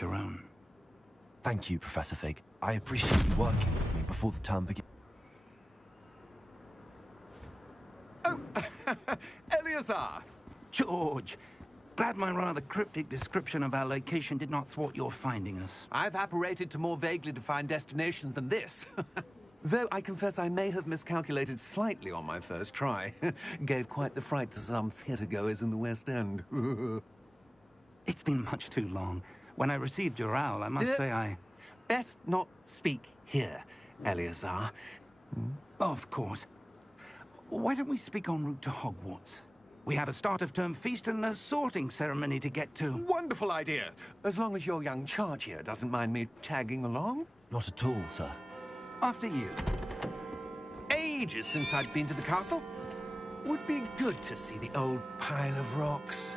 at your own. Thank you, Professor Fig. I appreciate you working with me before the term begins. Oh, Eleazar! George, glad my rather cryptic description of our location did not thwart your finding us. I've apparated to more vaguely defined destinations than this. Though I confess I may have miscalculated slightly on my first try. Gave quite the fright to some theatre-goers in the West End. It's been much too long. When I received your owl, I must say I... Best not speak here, Eleazar. Of course. Why don't we speak en route to Hogwarts? We have a start-of-term feast and a sorting ceremony to get to. Wonderful idea! As long as your young charge here doesn't mind me tagging along. Not at all, sir. After you. Ages since I'd been to the castle. Would be good to see the old pile of rocks.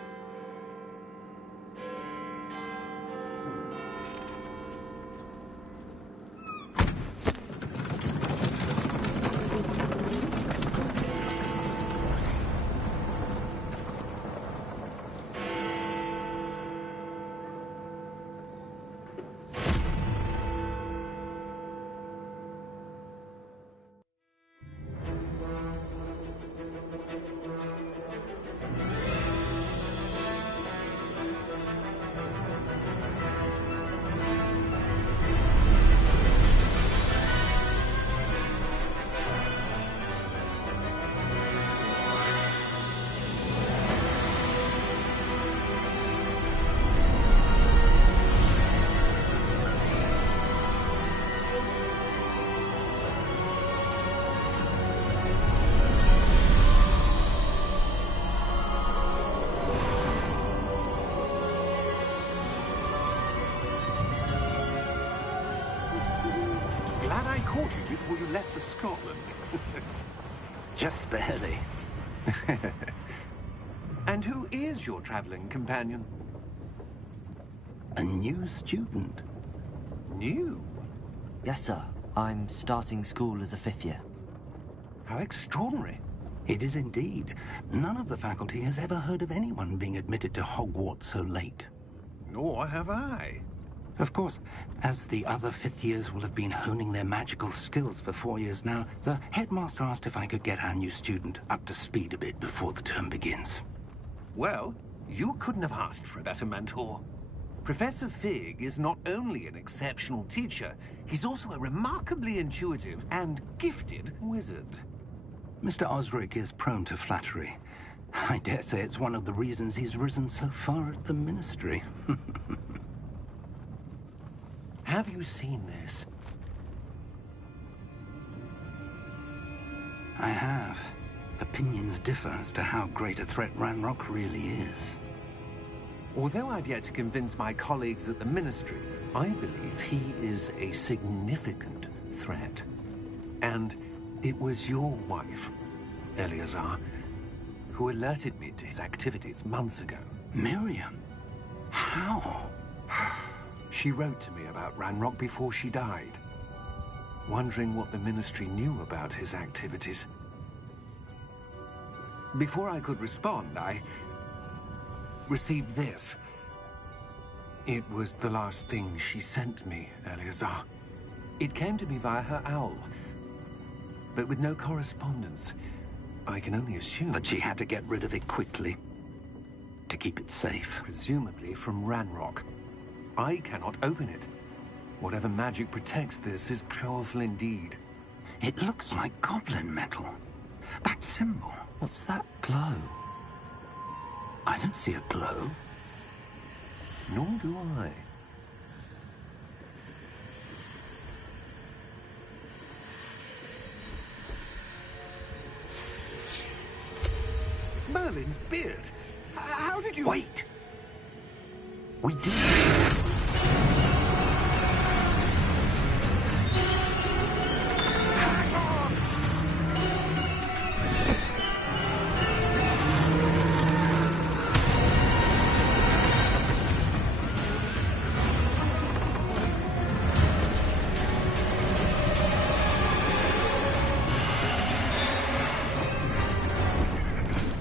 Glad I caught you before you left for Scotland. Just barely. And who is your traveling companion? A new student. New? Yes, sir. I'm starting school as a 5th year. How extraordinary. It is indeed. None of the faculty has ever heard of anyone being admitted to Hogwarts so late. Nor have I. Of course, as the other 5th years will have been honing their magical skills for 4 years now, the headmaster asked if I could get our new student up to speed a bit before the term begins. Well, you couldn't have asked for a better mentor. Professor Fig is not only an exceptional teacher, he's also a remarkably intuitive and gifted wizard. Mr. Osric is prone to flattery. I dare say it's one of the reasons he's risen so far at the Ministry. Have you seen this? I have. Opinions differ as to how great a threat Ranrock really is. Although I've yet to convince my colleagues at the Ministry, I believe he is a significant threat. And it was your wife, Eleazar, who alerted me to his activities months ago. Miriam? How? She wrote to me about Ranrock before she died, wondering what the Ministry knew about his activities. Before I could respond, I received this. It was the last thing she sent me, Eleazar. It came to me via her owl, but with no correspondence. I can only assume That she had to get rid of it quickly, to keep it safe. presumably from Ranrock. I cannot open it. Whatever magic protects this is powerful indeed. It looks like goblin metal. That symbol. What's that glow? I don't see a glow. Nor do I. Merlin's beard. How did you... Wait! We do. Hang on!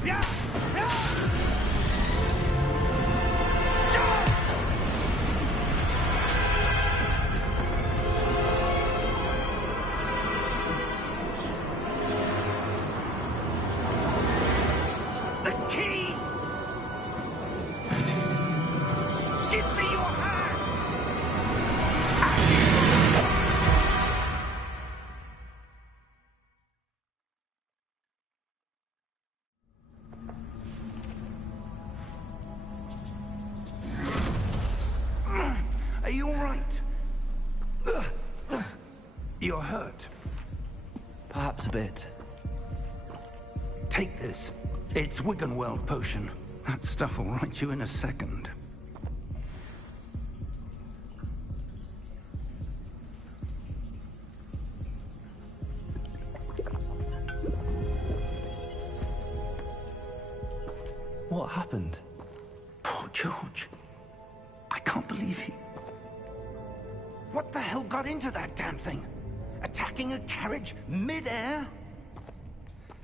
Yeah! Yeah! Jump! you all right? You're hurt. Perhaps a bit. Take this. It's Wiggenweld potion. That stuff will right you in a second. What happened? Poor George. I can't believe he... What the hell got into that damn thing? Attacking a carriage mid-air?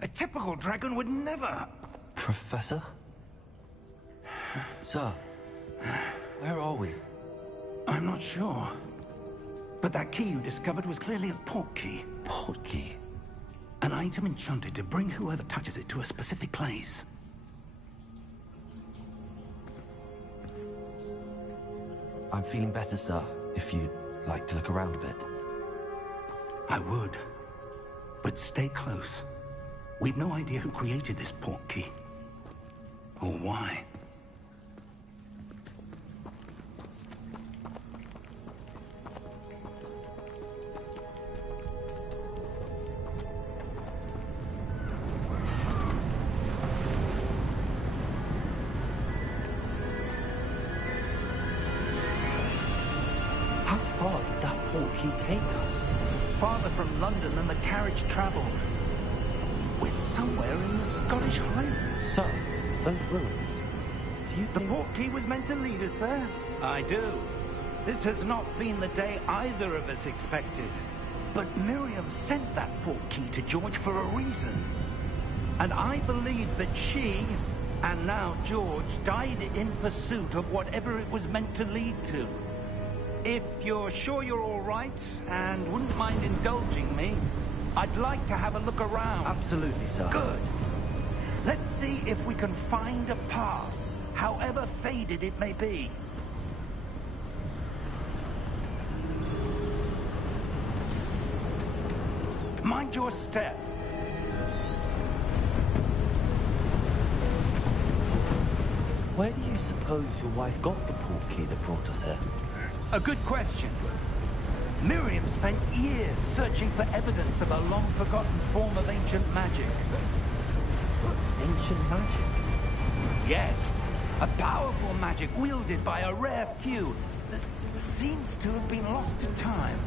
A typical dragon would never... Professor? Sir, where are we? I'm not sure. But that key you discovered was clearly a port key. Port key? An item enchanted to bring whoever touches it to a specific place. I'm feeling better, sir, if you'd like to look around a bit. I would. But stay close. We've no idea who created this port key. Or why. How far did that port key take us? Farther from London than the carriage traveled. We're somewhere in the Scottish Highlands. Sir, those ruins. Do you The think... port key was meant to lead us there? I do. This has not been the day either of us expected. But Miriam sent that port key to George for a reason. And I believe that she, and now George, died in pursuit of whatever it was meant to lead to. If you're sure you're all right, and wouldn't mind indulging me, I'd like to have a look around. Absolutely, sir. Good. Let's see if we can find a path, however faded it may be. Mind your step. Where do you suppose your wife got the port key that brought us here? A good question. Miriam spent years searching for evidence of a long-forgotten form of ancient magic. Ancient magic? Yes, a powerful magic wielded by a rare few that seems to have been lost to time.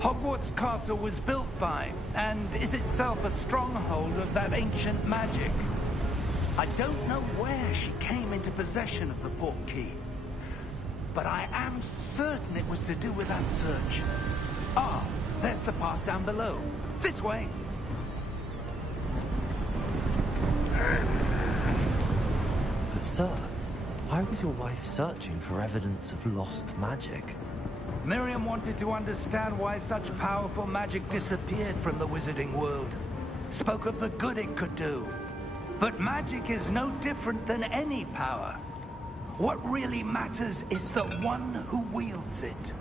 Hogwarts Castle was built by, and is itself a stronghold of that ancient magic. I don't know where she came into possession of the port key, but I am certain it was to do with that search. Ah, there's the path down below. This way. But sir, why was your wife searching for evidence of lost magic? Miriam wanted to understand why such powerful magic disappeared from the wizarding world. Spoke of the good it could do. But magic is no different than any power. What really matters is the one who wields it.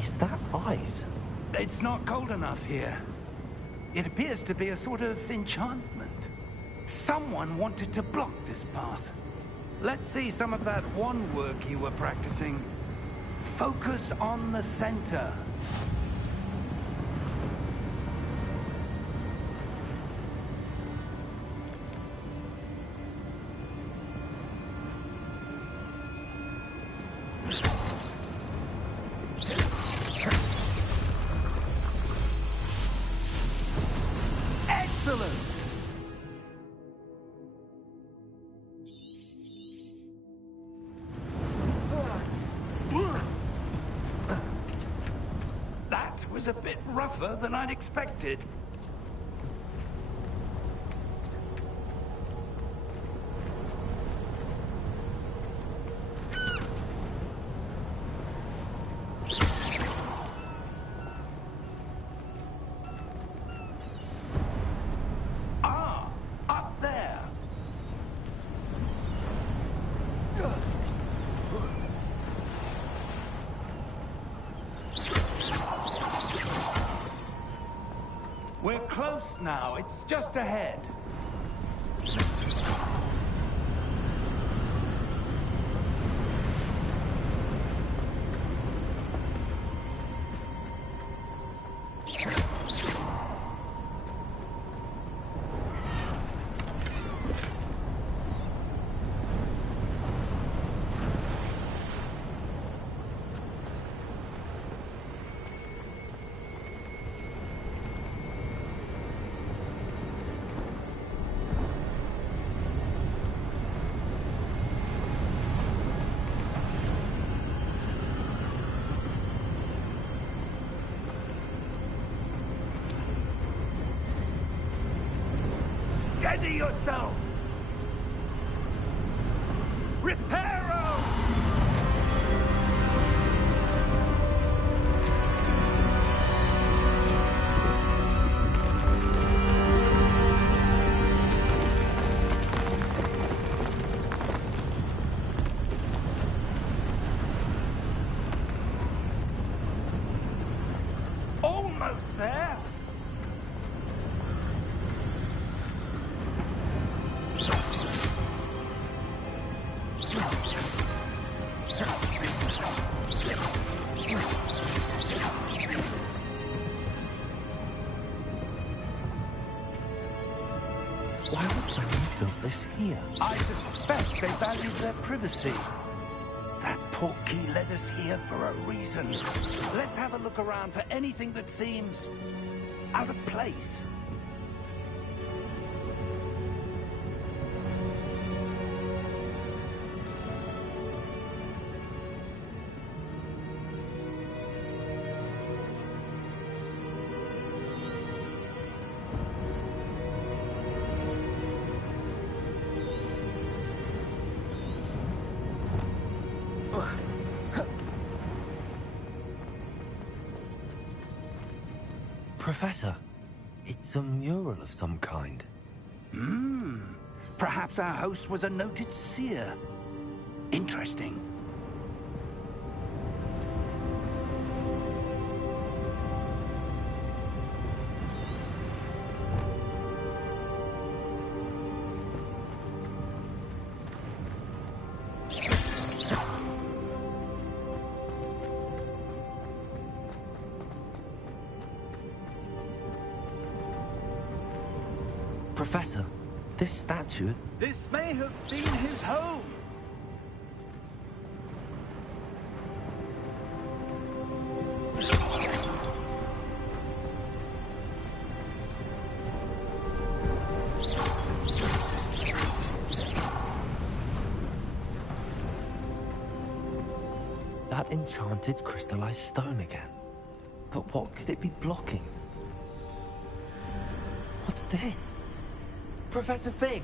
Is that ice? It's not cold enough here. It appears to be a sort of enchantment. Someone wanted to block this path. Let's see some of that wand work you were practicing. Focus on the center. Excellent! That was a bit rougher than I'd expected. Ah, up there. We're close now. It's just ahead. Steady yourself! Reparo! Almost there! Why would someone have built this here? I suspect they valued their privacy. That portkey led us here for a reason. Let's have a look around for anything that seems out of place. Professor, it's a mural of some kind. Perhaps our host was a noted seer. Interesting. Professor, this statue... This may have been his home. That enchanted crystallized stone again. But what could it be blocking? What's this? Professor Fig!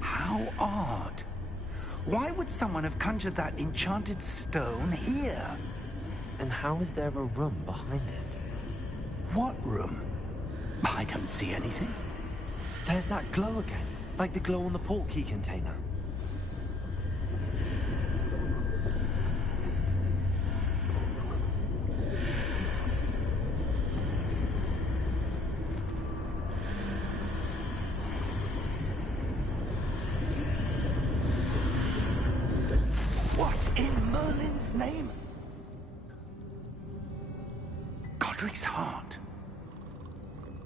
How odd. Why would someone have conjured that enchanted stone here? And how is there a room behind it? What room? I don't see anything. There's that glow again, like the glow on the portkey container. What in Merlin's name? Godric's heart.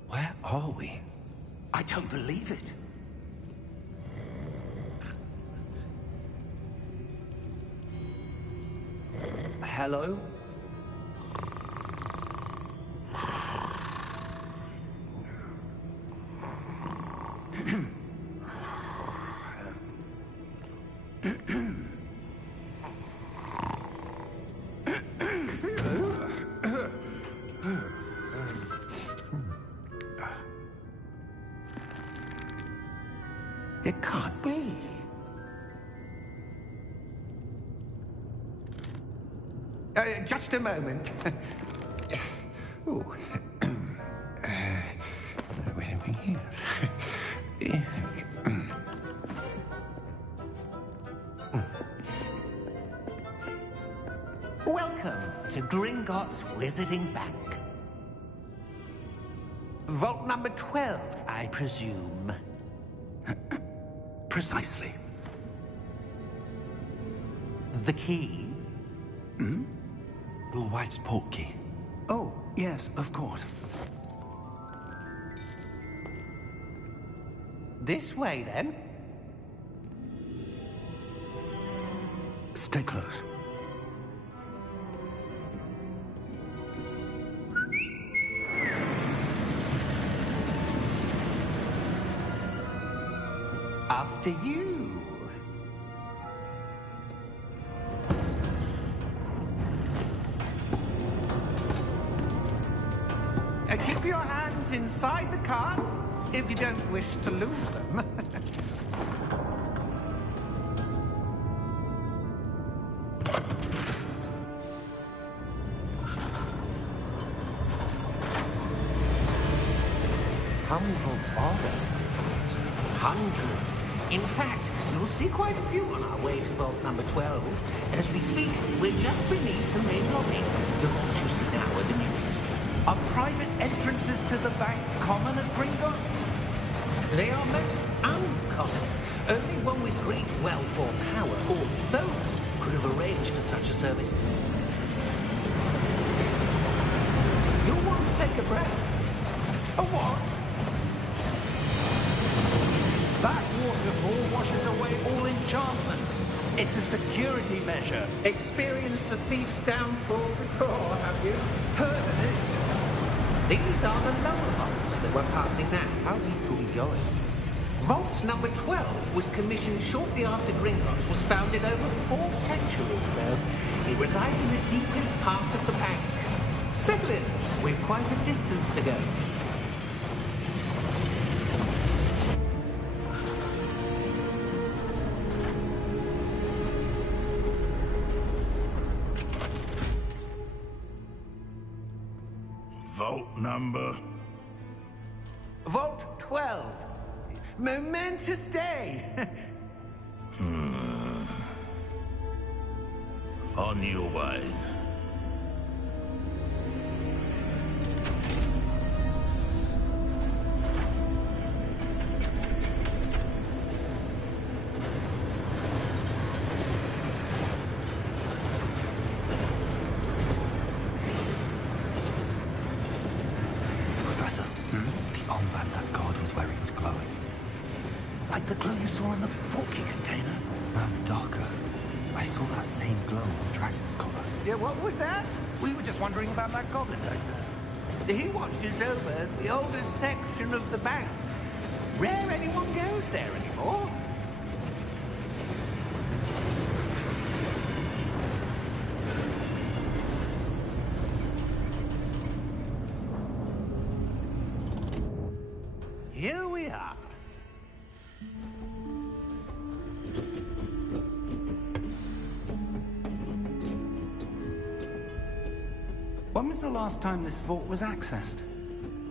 Where are we? I don't believe it. Hello? It can't be. Just a moment. Ooh. Where are we here? Gringotts Wizarding Bank. Vault number 12, I presume. Precisely. The key? Your wife's portkey. Oh, yes, of course. This way, then. Stay close. After you. Keep your hands inside the cart if you don't wish to lose them. How many vaults are there? Hundreds. In fact, you'll see quite a few on our way to vault number 12. As we speak, we're just beneath the main lobby. The vaults you see now are the newest. Are private entrances to the bank common at Gringotts? They are most uncommon. Only one with great wealth or power, or both, could have arranged for such a service. You'll want to take a breath. A what? That waterfall washes away all enchantments. It's a security measure. Experienced the thief's downfall before, have you? Heard of it? These are the lower vaults that we're passing now. How deep are we going? Vault number 12 was commissioned shortly after Gringotts was founded over 4 centuries ago. It resides in the deepest part of the bank. Settle in. We've quite a distance to go. Vault number? Vault 12. Momentous day. On your way. Professor, the armband that guard was wearing was glowing. Like the glow you saw in the porky container. No, darker. I saw that same glow on the dragon's collar. Yeah, what was that? We were just wondering about that goblin back there. He watches over the oldest section of the bank. Rare anyone goes there anymore. Here we are. When was the last time this vault was accessed?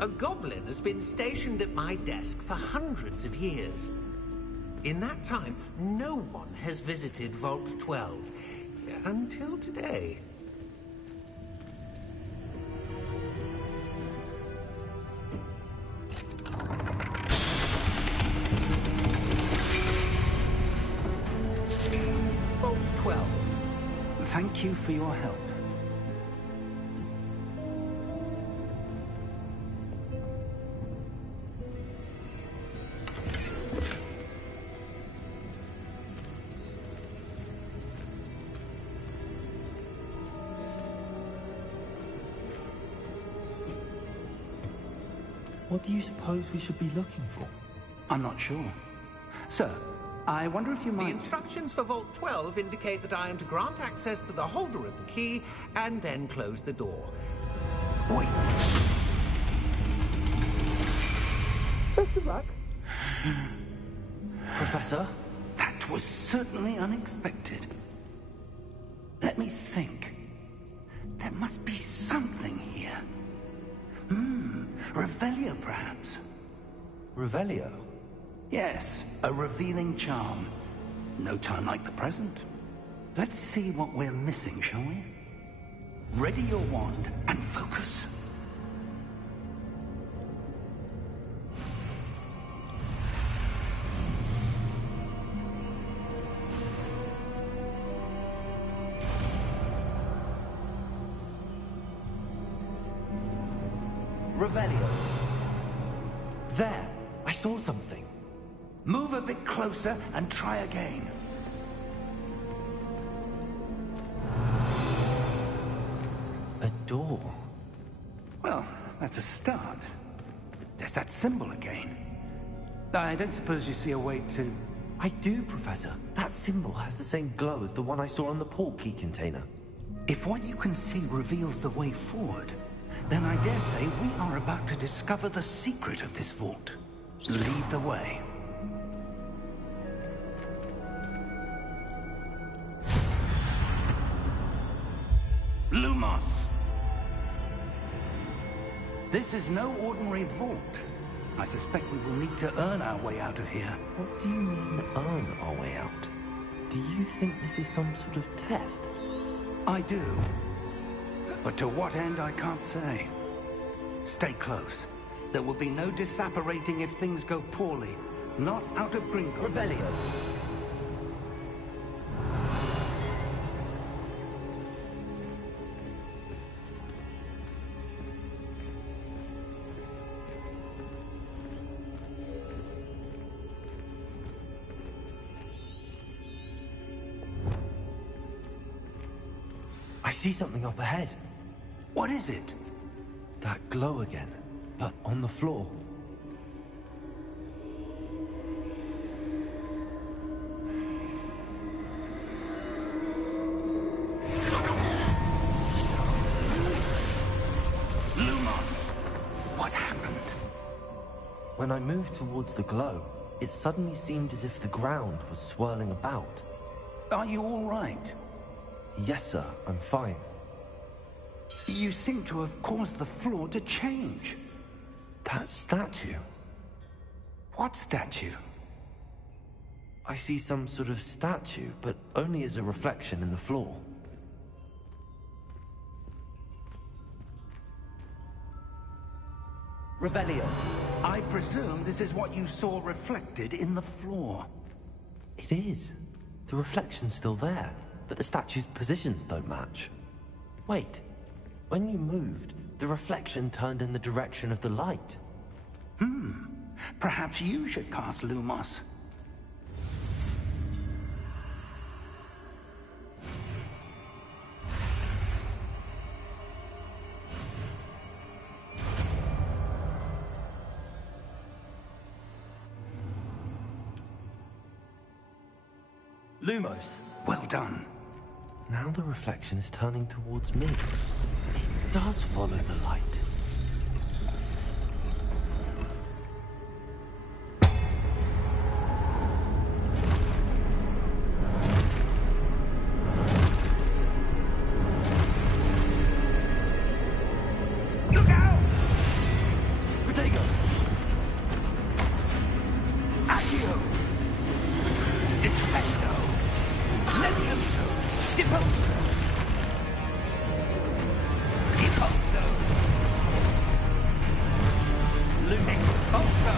A goblin has been stationed at my desk for hundreds of years. In that time, no one has visited Vault 12 until today. Vault 12. Thank you for your help. What do you suppose we should be looking for? I'm not sure. Sir, I wonder if you The might... instructions for Vault 12 indicate that I am to grant access to the holder of the key and then close the door. Wait. Best of luck. Professor? That was certainly unexpected. Let me think. There must be something here. Revelio, perhaps. Revelio? Yes, a revealing charm. No time like the present. Let's see what we're missing, shall we? Ready your wand and focus. Revelio. There! I saw something. Move a bit closer and try again. A door. Well, that's a start. There's that symbol again. I don't suppose you see a way to... I do, Professor. That symbol has the same glow as the one I saw on the portkey container. If what you can see reveals the way forward, then I dare say we are about to discover the secret of this vault. Lead the way. Lumos! This is no ordinary vault. I suspect we will need to earn our way out of here. What do you mean, earn our way out? Do you think this is some sort of test? I do. But to what end, I can't say. Stay close. There will be no disapparating if things go poorly. Not out of Gringotts. Revelio. I see something up ahead. What is it? That glow again, but on the floor. Lumos! What happened? When I moved towards the glow, it suddenly seemed as if the ground was swirling about. Are you all right? Yes, sir, I'm fine. You seem to have caused the floor to change. That statue. What statue? I see some sort of statue, but only as a reflection in the floor. Revelio, I presume this is what you saw reflected in the floor. It is. The reflection's still there, but the statue's positions don't match. Wait. When you moved, the reflection turned in the direction of the light. Perhaps you should cast Lumos. Lumos. Well done. Now the reflection is turning towards me. It does follow the light. Look out! Protego! Accio! Defendo! Levioso! Deposo! Deposo! Expulso!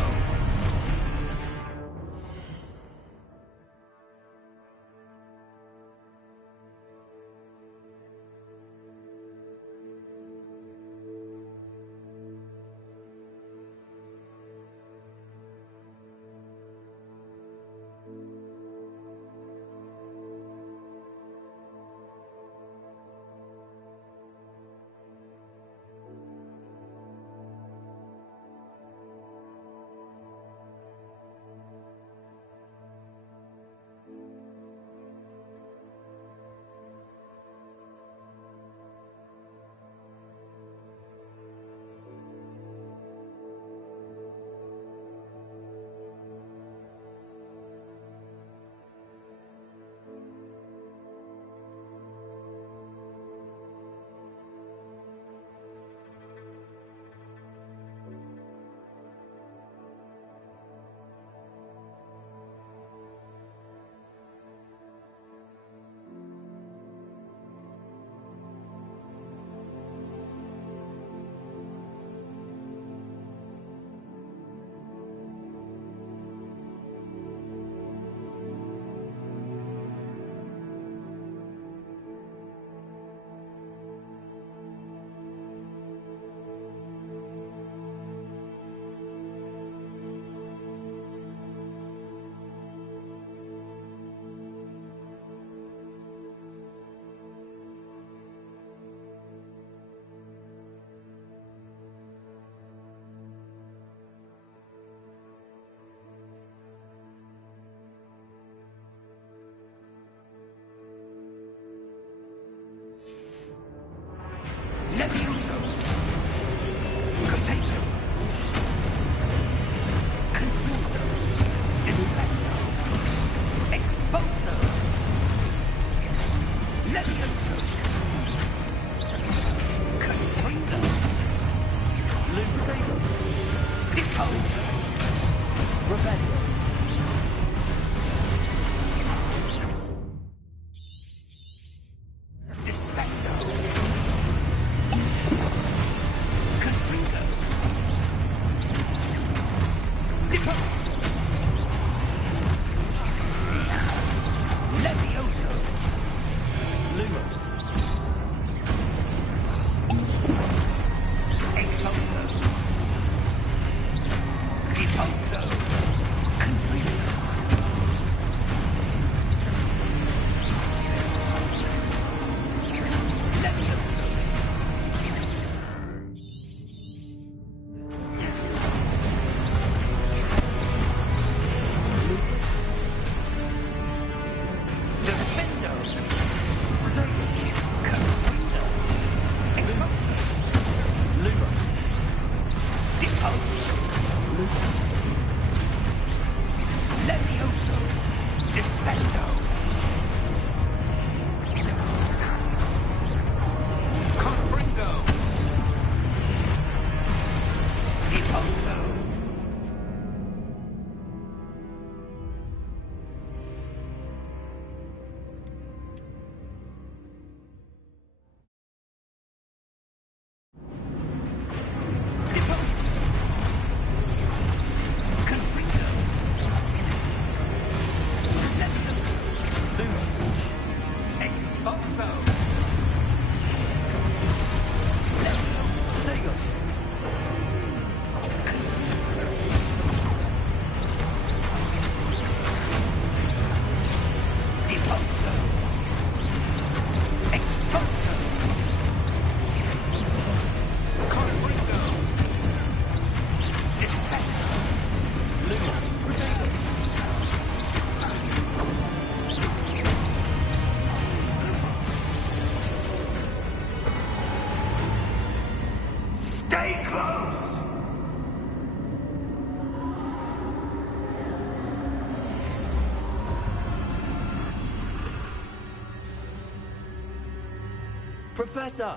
Professor!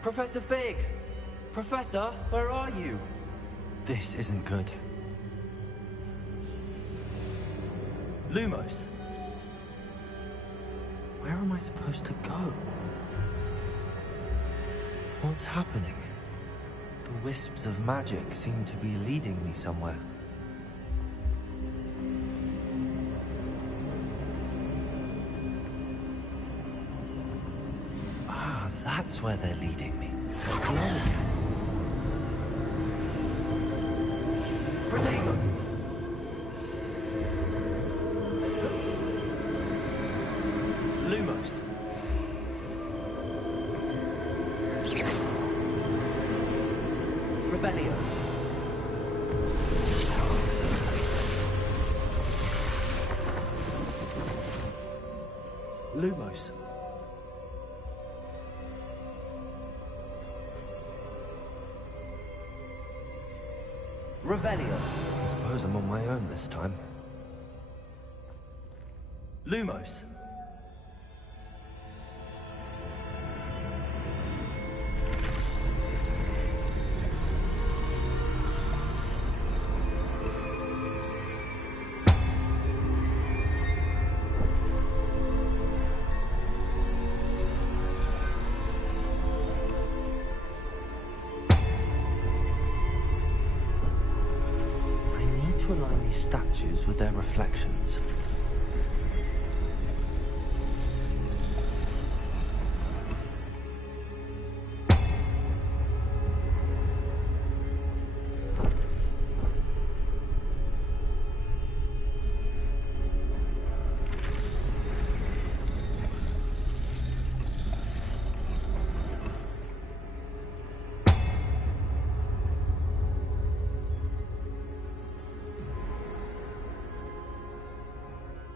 Professor Fig! Professor, where are you? This isn't good. Lumos! Where am I supposed to go? What's happening? The wisps of magic seem to be leading me somewhere. Ah, that's where they're leading me. Hello again. Protego! Lumos. Revelio. Lumos. Revelio. I suppose I'm on my own this time. Lumos. To align these statues with their reflections.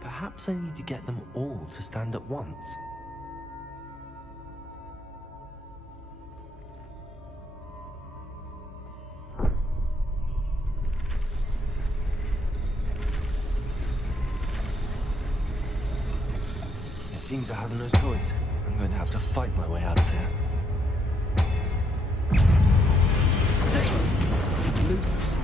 Perhaps I need to get them all to stand at once. It seems I have no choice. I'm going to have to fight my way out of here. Lumos.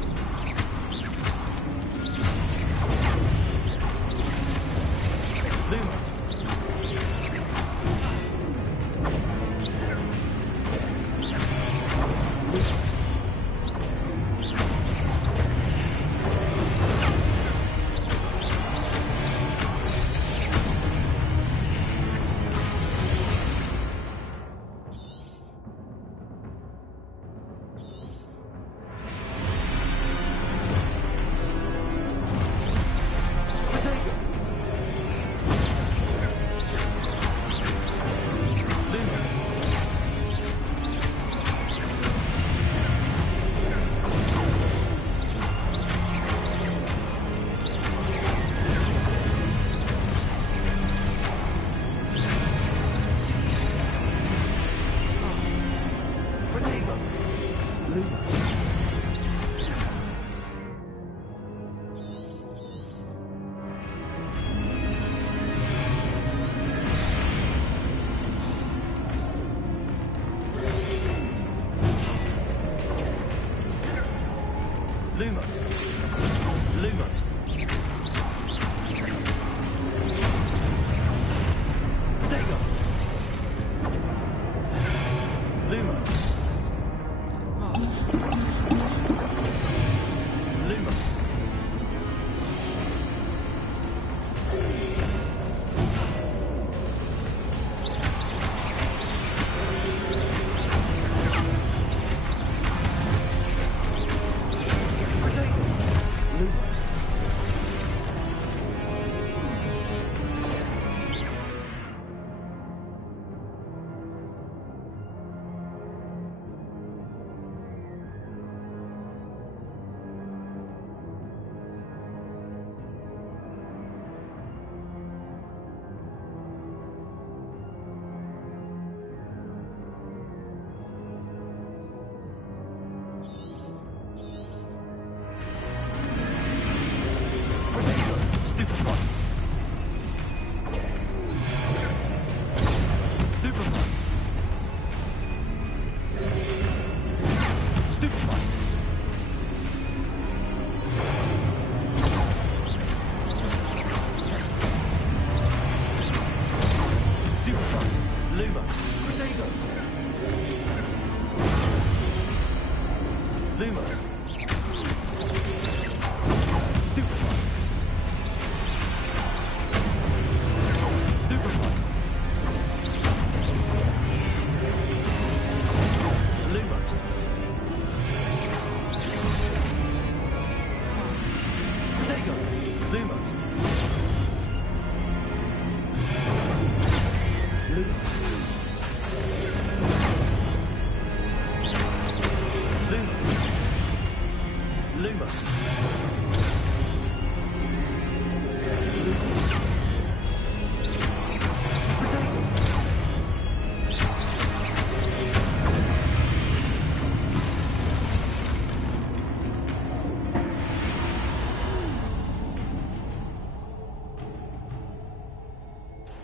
Lumos. Lumos. Protego. Lumos. Lumos.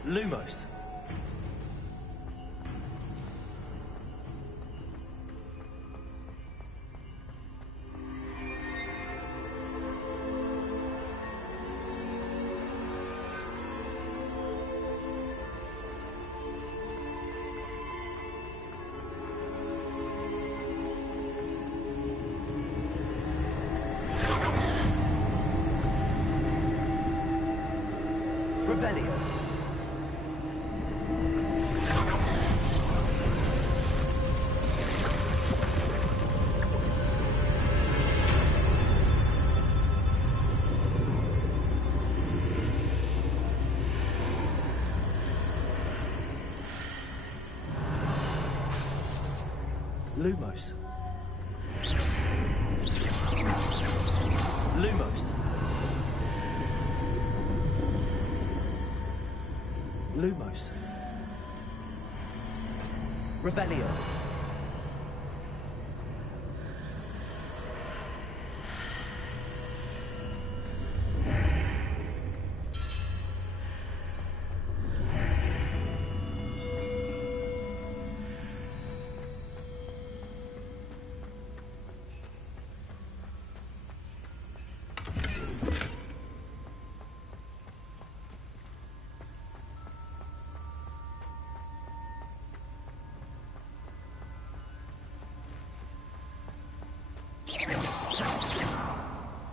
Lumos. Revelio. Lumos. Lumos. Lumos. Revelio.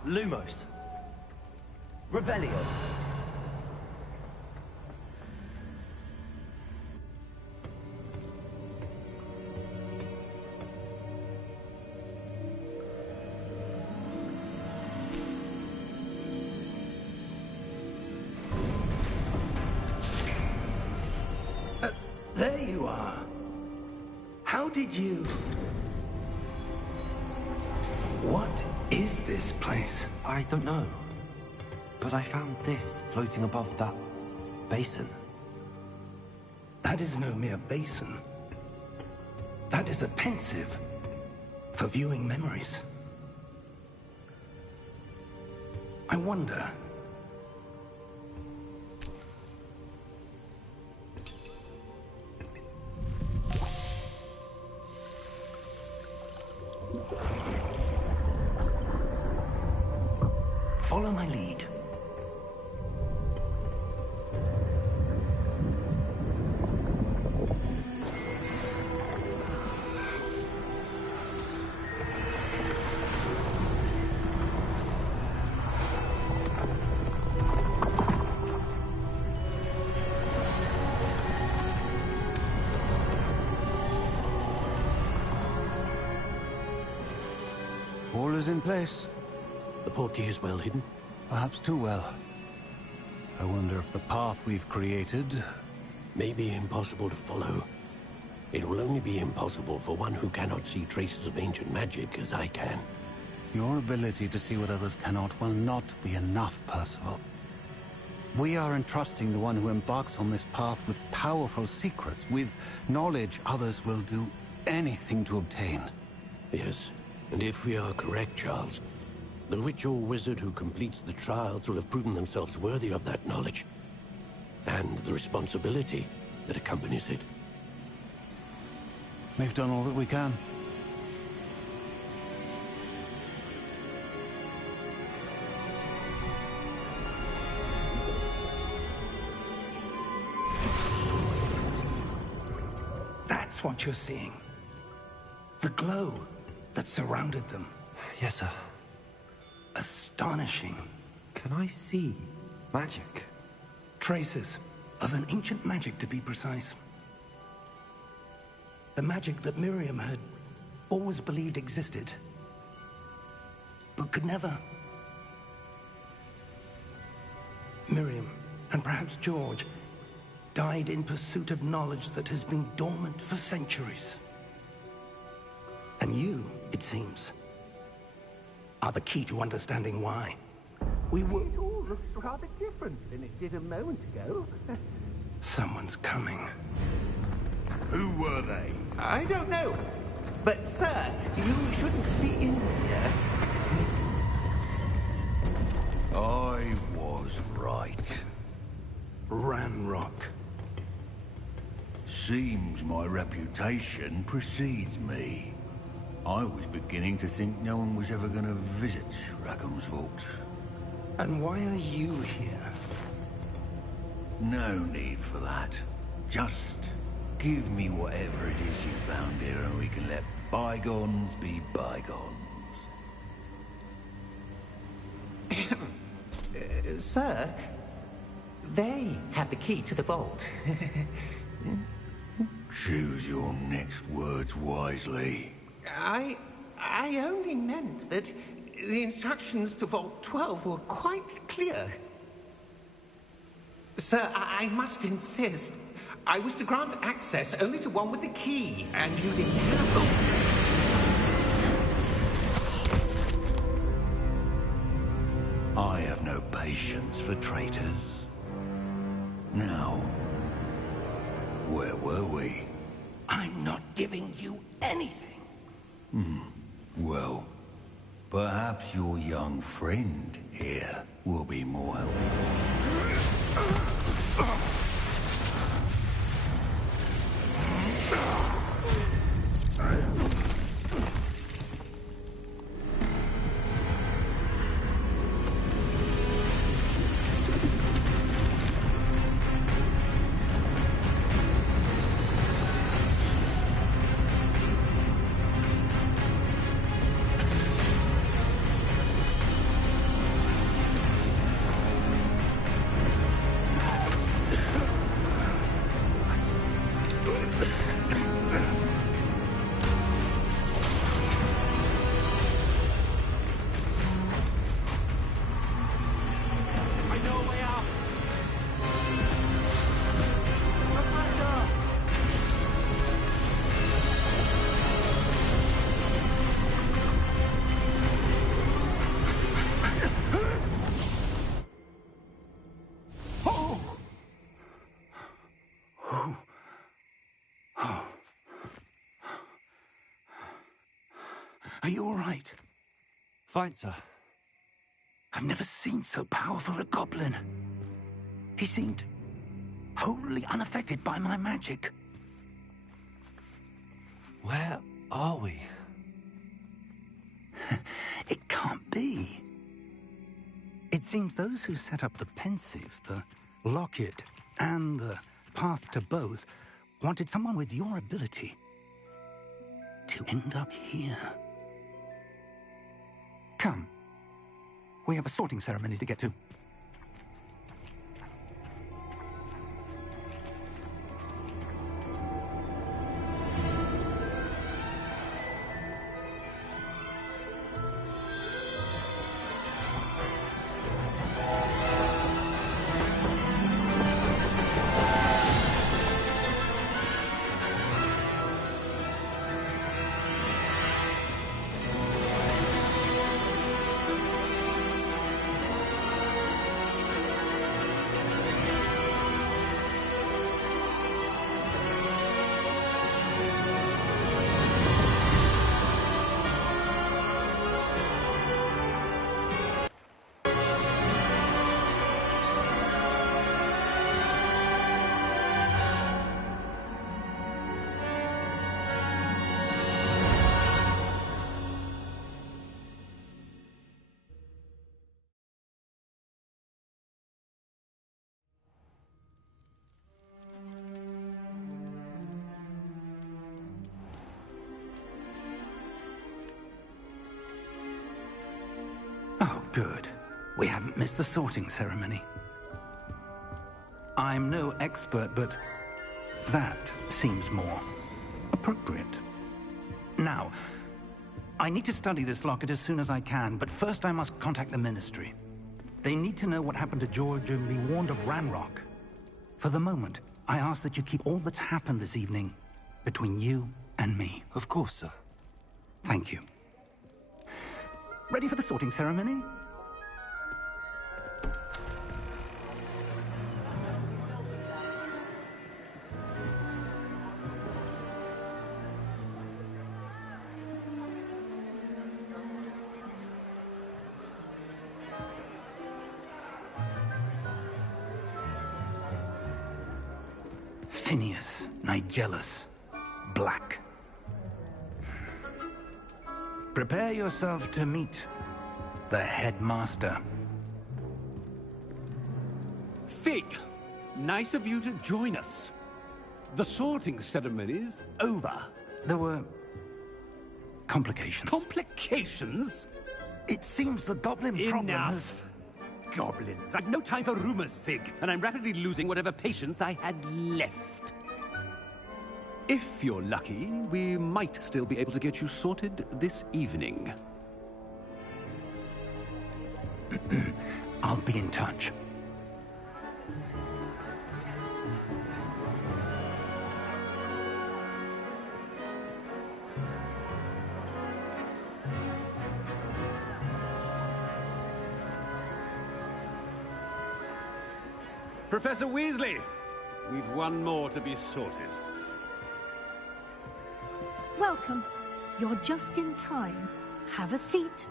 Lumos. Revelio. There you are. How did you... What is this place? I don't know. But I found this floating above that basin. That is no mere basin. That is a pensive for viewing memories. I wonder... Follow my lead. All is in place. The portkey is well hidden. Perhaps too well. I wonder if the path we've created... May be impossible to follow. It will only be impossible for one who cannot see traces of ancient magic as I can. Your ability to see what others cannot will not be enough, Percival. We are entrusting the one who embarks on this path with powerful secrets, with knowledge others will do anything to obtain. Yes, and if we are correct, Charles, the witch or wizard who completes the trials will have proven themselves worthy of that knowledge, and the responsibility that accompanies it. We've done all that we can. That's what you're seeing. The glow that surrounded them. Yes, sir. Astonishing. Can I see magic? Traces of an ancient magic, to be precise. The magic that Miriam had always believed existed, but could never. Miriam, and perhaps George, died in pursuit of knowledge that has been dormant for centuries. And you, it seems, are the key to understanding why. We were... It all looks rather different than it did a moment ago. Someone's coming. Who were they? I don't know. But, sir, you shouldn't be in here. I was right. Ranrock. Seems my reputation precedes me. I was beginning to think no one was ever going to visit Rackham's vault. And why are you here? No need for that. Just give me whatever it is you found here and we can let bygones be bygones. Sir, they have the key to the vault. Choose your next words wisely. I only meant that the instructions to Vault 12 were quite clear. Sir, I must insist. I was to grant access only to one with the key, and you didn't have them. I have no patience for traitors. Now, where were we? I'm not giving you anything. Well, perhaps your young friend here will be more helpful. Are you all right? Fine, sir. I've never seen so powerful a goblin. He seemed wholly unaffected by my magic. Where are we? It can't be. It seems those who set up the pensive, the locket, and the path to both wanted someone with your ability to end up here. Come. We have a sorting ceremony to get to. Oh, good. We haven't missed the sorting ceremony. I'm no expert, but that seems more appropriate. Now, I need to study this locket as soon as I can, but first I must contact the Ministry. They need to know what happened to George and be warned of Ranrock. For the moment, I ask that you keep all that's happened this evening between you and me. Of course, sir. Thank you. Ready for the sorting ceremony? Phineas, Nigellus, Black. Prepare yourself to meet the headmaster. Fig, nice of you to join us. The sorting ceremony's over. There were complications. Complications? It seems the goblin problem has... Enough! Goblins. I've no time for rumors, Fig, and I'm rapidly losing whatever patience I had left. If you're lucky, we might still be able to get you sorted this evening. I'll be in touch. Professor Weasley, we've one more to be sorted. Welcome. You're just in time. Have a seat.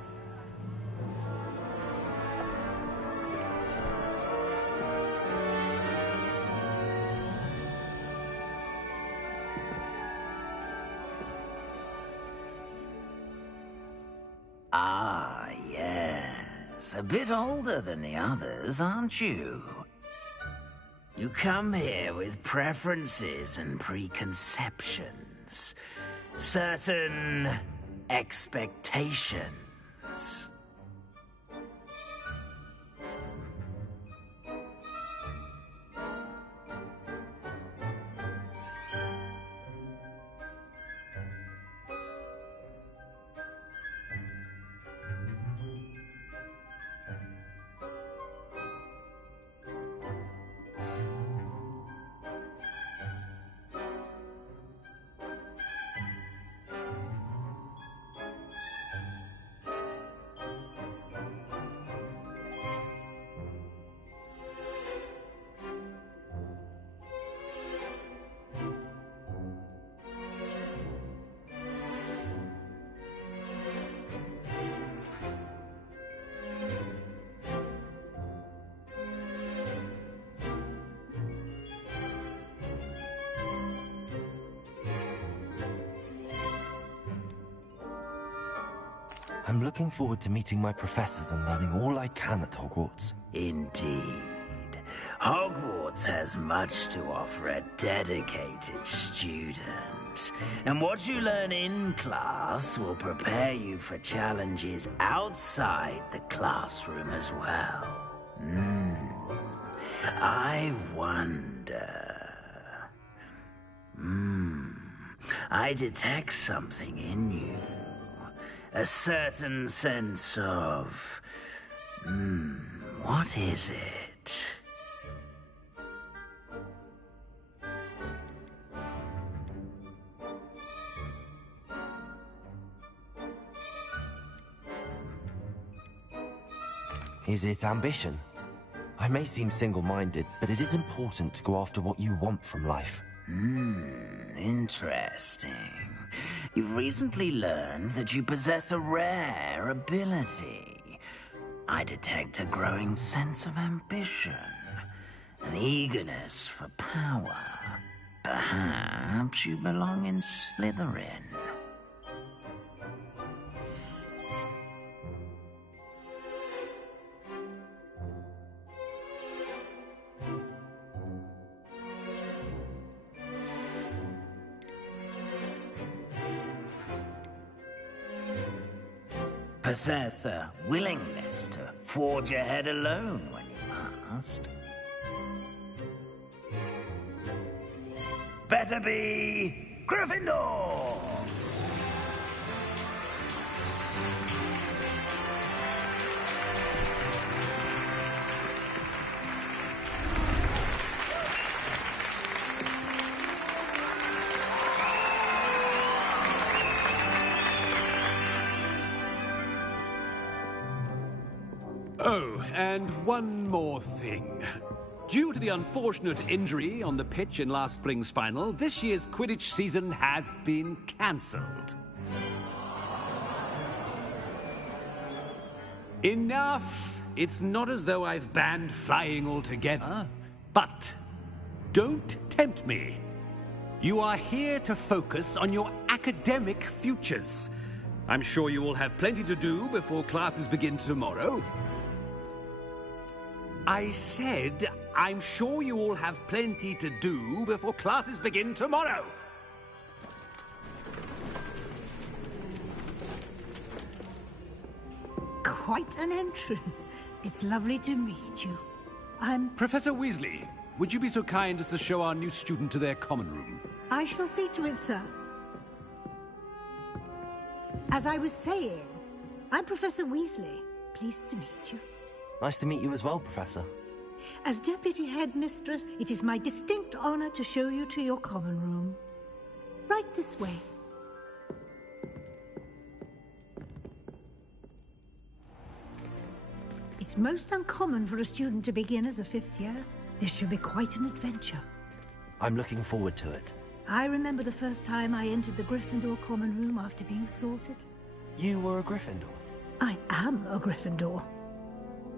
Ah, yes. A bit older than the others, aren't you? You come here with preferences and preconceptions. Certain expectations. I'm looking forward to meeting my professors and learning all I can at Hogwarts. Indeed. Hogwarts has much to offer a dedicated student. And what you learn in class will prepare you for challenges outside the classroom as well. I wonder... I detect something in you. A certain sense of... what is it? Is it ambition? I may seem single-minded, but it is important to go after what you want from life. Interesting. You've recently learned that you possess a rare ability. I detect a growing sense of ambition, an eagerness for power. Perhaps you belong in Slytherin. Possess a willingness to forge ahead alone when you must. Better be Gryffindor! Oh, and one more thing. Due to the unfortunate injury on the pitch in last spring's final, this year's Quidditch season has been cancelled. Enough! It's not as though I've banned flying altogether, but Don't tempt me. You are here to focus on your academic futures. I'm sure you will have plenty to do before classes begin tomorrow. I said, I'm sure you all have plenty to do before classes begin tomorrow. Quite an entrance. It's lovely to meet you. I'm... Professor Weasley, would you be so kind as to show our new student to their common room? I shall see to it, sir. As I was saying, I'm Professor Weasley. Pleased to meet you. Nice to meet you as well, Professor. As Deputy Headmistress, it is my distinct honor to show you to your common room. Right this way. It's most uncommon for a student to begin as a fifth year. This should be quite an adventure. I'm looking forward to it. I remember the first time I entered the Gryffindor common room after being sorted. You were a Gryffindor? I am a Gryffindor.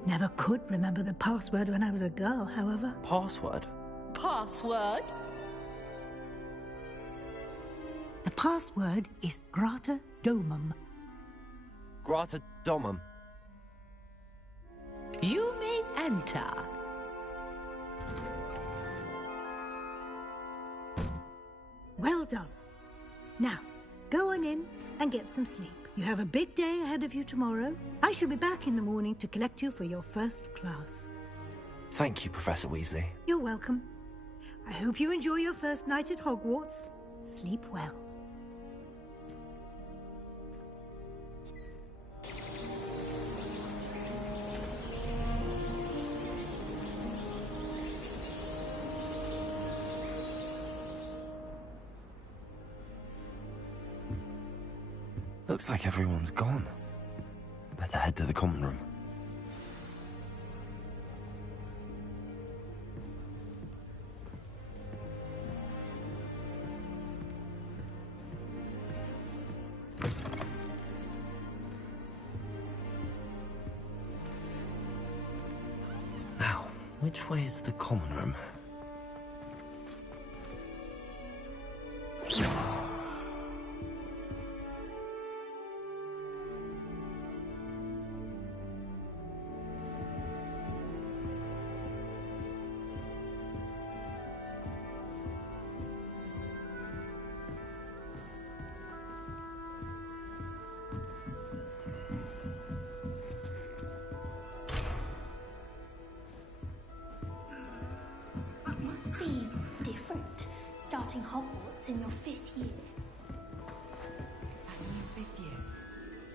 Never could remember the password when I was a girl, however. Password? Password? The password is Grata Domum. Grata Domum. You may enter. Well done. Now, go on in and get some sleep. You have a big day ahead of you tomorrow. I shall be back in the morning to collect you for your first class. Thank you, Professor Weasley. You're welcome. I hope you enjoy your first night at Hogwarts. Sleep well. Looks like everyone's gone. Better head to the common room. Now, which way is the common room? It must be different, starting Hogwarts in your 5th year. Fifth year.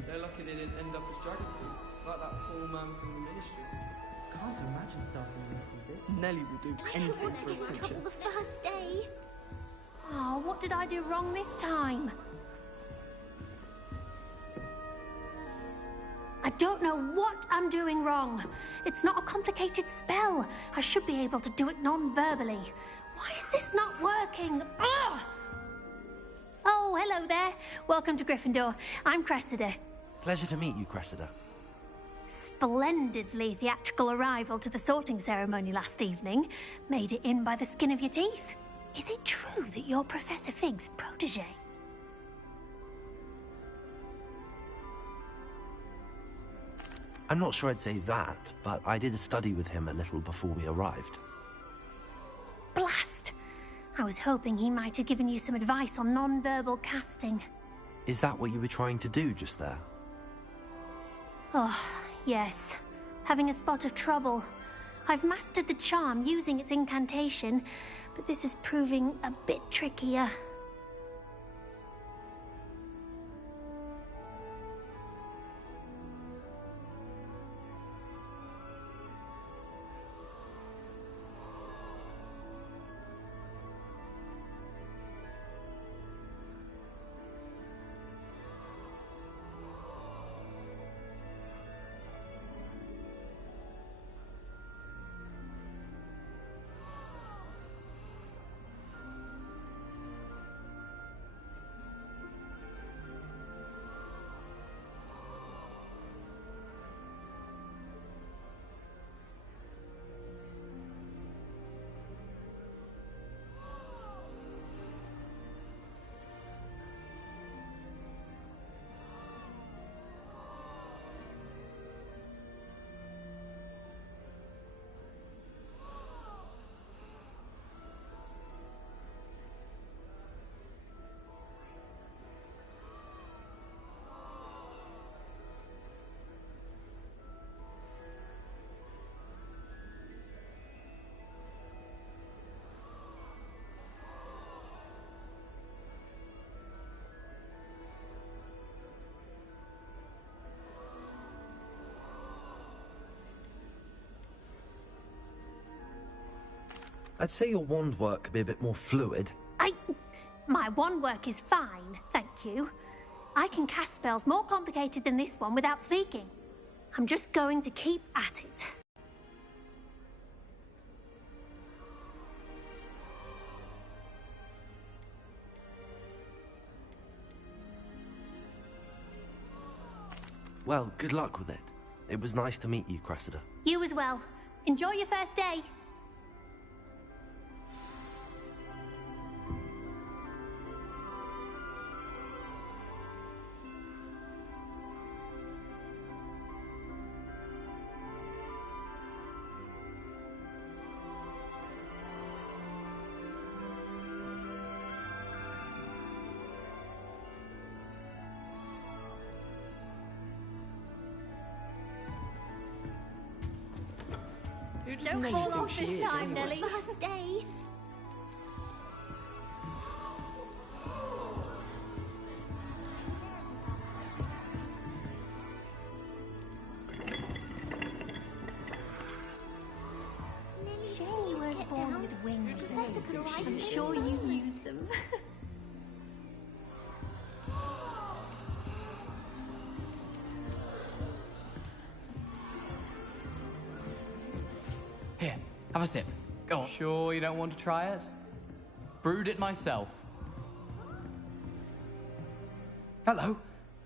They're lucky they didn't end up as dragon fruit, like that poor man from the ministry. Can't imagine starting with this. Nelly will do I don't want to get in trouble the first day. Oh, what did I do wrong this time? I don't know what I'm doing wrong. It's not a complicated spell. I should be able to do it non-verbally. Why is this not working? Ugh! Oh, hello there. Welcome to Gryffindor. I'm Cressida. Pleasure to meet you, Cressida. Splendidly theatrical arrival to the sorting ceremony last evening. Made it in by the skin of your teeth. Is it true that you're Professor Fig's protege? I'm not sure I'd say that, but I did study with him a little before we arrived. Blast! I was hoping he might have given you some advice on non-verbal casting. Is that what you were trying to do just there? Oh, yes. Having a spot of trouble. I've mastered the charm using its incantation, but this is proving a bit trickier. I'd say your wand work could be a bit more fluid. My wand work is fine, thank you. I can cast spells more complicated than this one without speaking. I'm just going to keep at it. Well, good luck with it. It was nice to meet you, Cressida. You as well. Enjoy your first day. Don't fall off this time, Nelly. First day. Shame you weren't born with wings. I'm sure you use them. Here, have a sip. Go on. Sure you don't want to try it? Brewed it myself. Hello,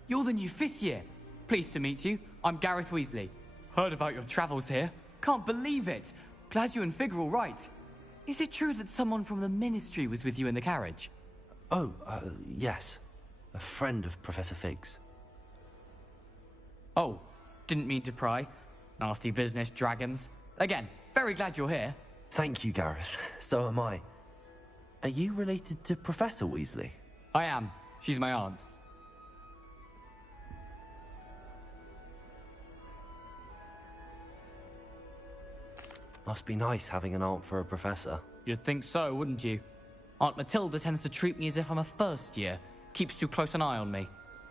you're the new 5th year. Pleased to meet you. I'm Gareth Weasley. Heard about your travels here. Can't believe it. Glad you and Fig are all right. Is it true that someone from the Ministry was with you in the carriage? Oh, yes. A friend of Professor Fig's. Oh, didn't mean to pry. Nasty business, dragons. Again, very glad you're here. Thank you, Gareth. So am I. Are you related to Professor Weasley? I am. She's my aunt. Must be nice having an aunt for a professor. You'd think so, wouldn't you? Aunt Matilda tends to treat me as if I'm a first year. Keeps too close an eye on me.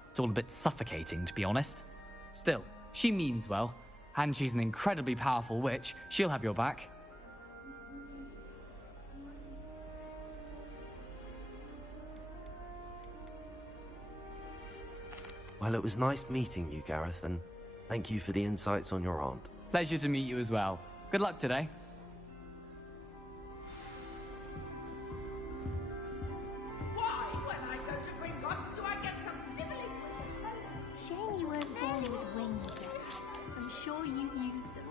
It's all a bit suffocating, to be honest. Still, she means well. And she's an incredibly powerful witch. She'll have your back. Well, it was nice meeting you, Gareth, and thank you for the insights on your aunt. Pleasure to meet you as well. Good luck today. Why, when I go to Gringotts, do I get some snivelling? Shame you weren't born with wings yet. I'm sure you use them.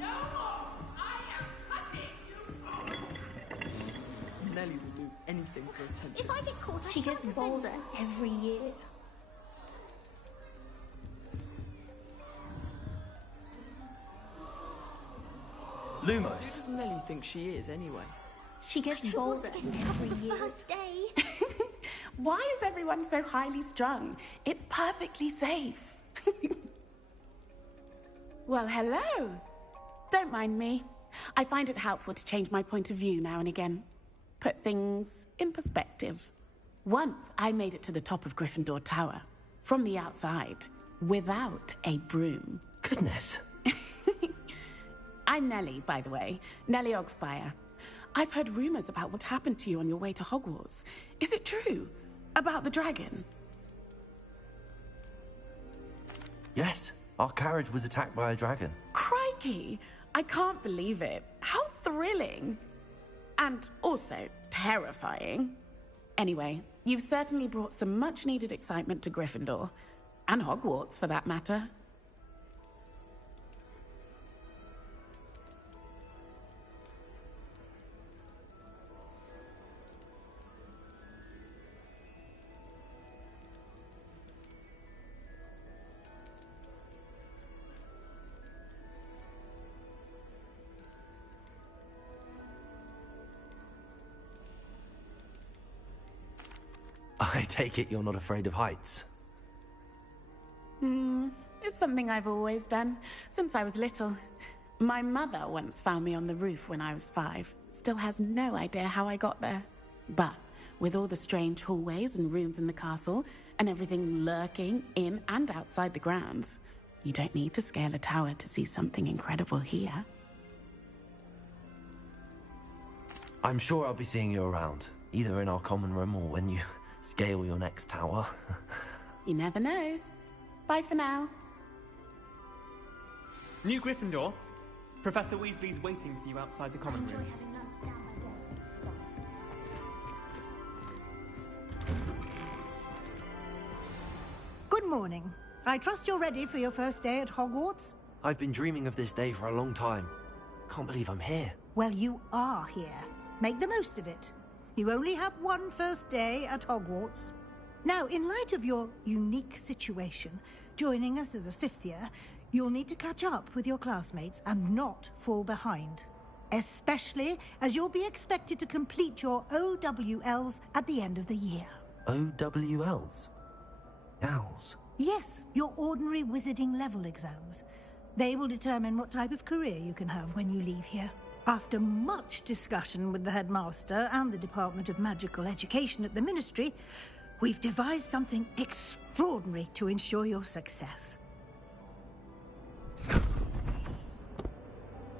No more! I am cutting you! Nelly will do anything for attention. If I get caught, She gets bolder every year. Who Lumos. does Nelly think she is, anyway? She gets bolder every year. First day. Why is everyone so highly strung? It's perfectly safe. Well, hello. Don't mind me. I find it helpful to change my point of view now and again. Put things in perspective. Once I made it to the top of Gryffindor Tower, from the outside, without a broom. Goodness. I'm Nelly, by the way. Nelly Ogspire. I've heard rumors about what happened to you on your way to Hogwarts. Is it true? About the dragon? Yes, our carriage was attacked by a dragon. Crikey! I can't believe it. How thrilling! And also terrifying. Anyway, you've certainly brought some much-needed excitement to Gryffindor. And Hogwarts, for that matter. I take it you're not afraid of heights. It's something I've always done, since I was little. My mother once found me on the roof when I was 5. Still has no idea how I got there. But with all the strange hallways and rooms in the castle, and everything lurking in and outside the grounds, You don't need to scale a tower to see something incredible here. I'm sure I'll be seeing you around, either in our common room or when you scale your next tower. You never know. Bye for now. New Gryffindor. Professor Weasley's waiting for you outside the common room. Good morning. I trust you're ready for your first day at Hogwarts? I've been dreaming of this day for a long time. Can't believe I'm here. Well, you are here. Make the most of it. You only have one first day at Hogwarts. Now, in light of your unique situation, joining us as a fifth year, you'll need to catch up with your classmates and not fall behind. Especially as you'll be expected to complete your OWLs at the end of the year. OWLs? Owls? Yes, your ordinary wizarding level exams. They will determine what type of career you can have when you leave here. After much discussion with the headmaster and the Department of Magical Education at the Ministry, we've devised something extraordinary to ensure your success.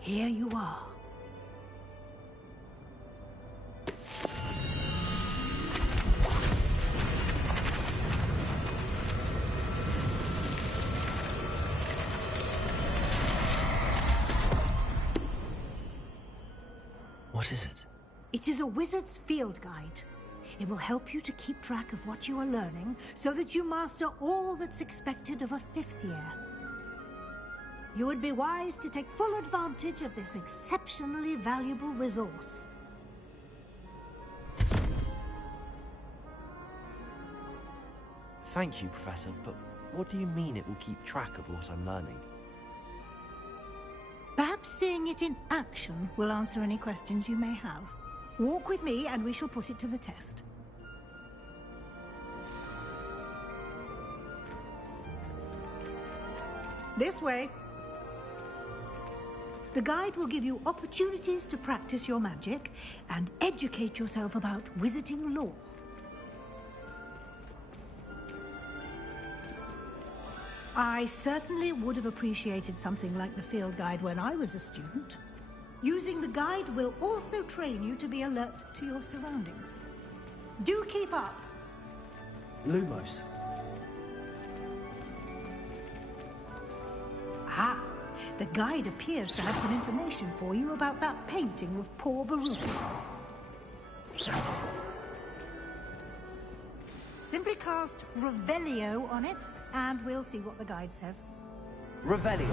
Here you are. What is it? It is a wizard's field guide. It will help you to keep track of what you are learning so that you master all that's expected of a fifth year. You would be wise to take full advantage of this exceptionally valuable resource. Thank you, Professor, but what do you mean it will keep track of what I'm learning? Perhaps seeing it in action will answer any questions you may have. Walk with me and we shall put it to the test. This way. The guide will give you opportunities to practice your magic and educate yourself about wizarding lore. I certainly would have appreciated something like the field guide when I was a student. Using the guide will also train you to be alert to your surroundings. Do keep up! Lumos. Ah, the guide appears to have some information for you about that painting of poor Baruch. Simply cast Revelio on it, and we'll see what the guide says. Revelio.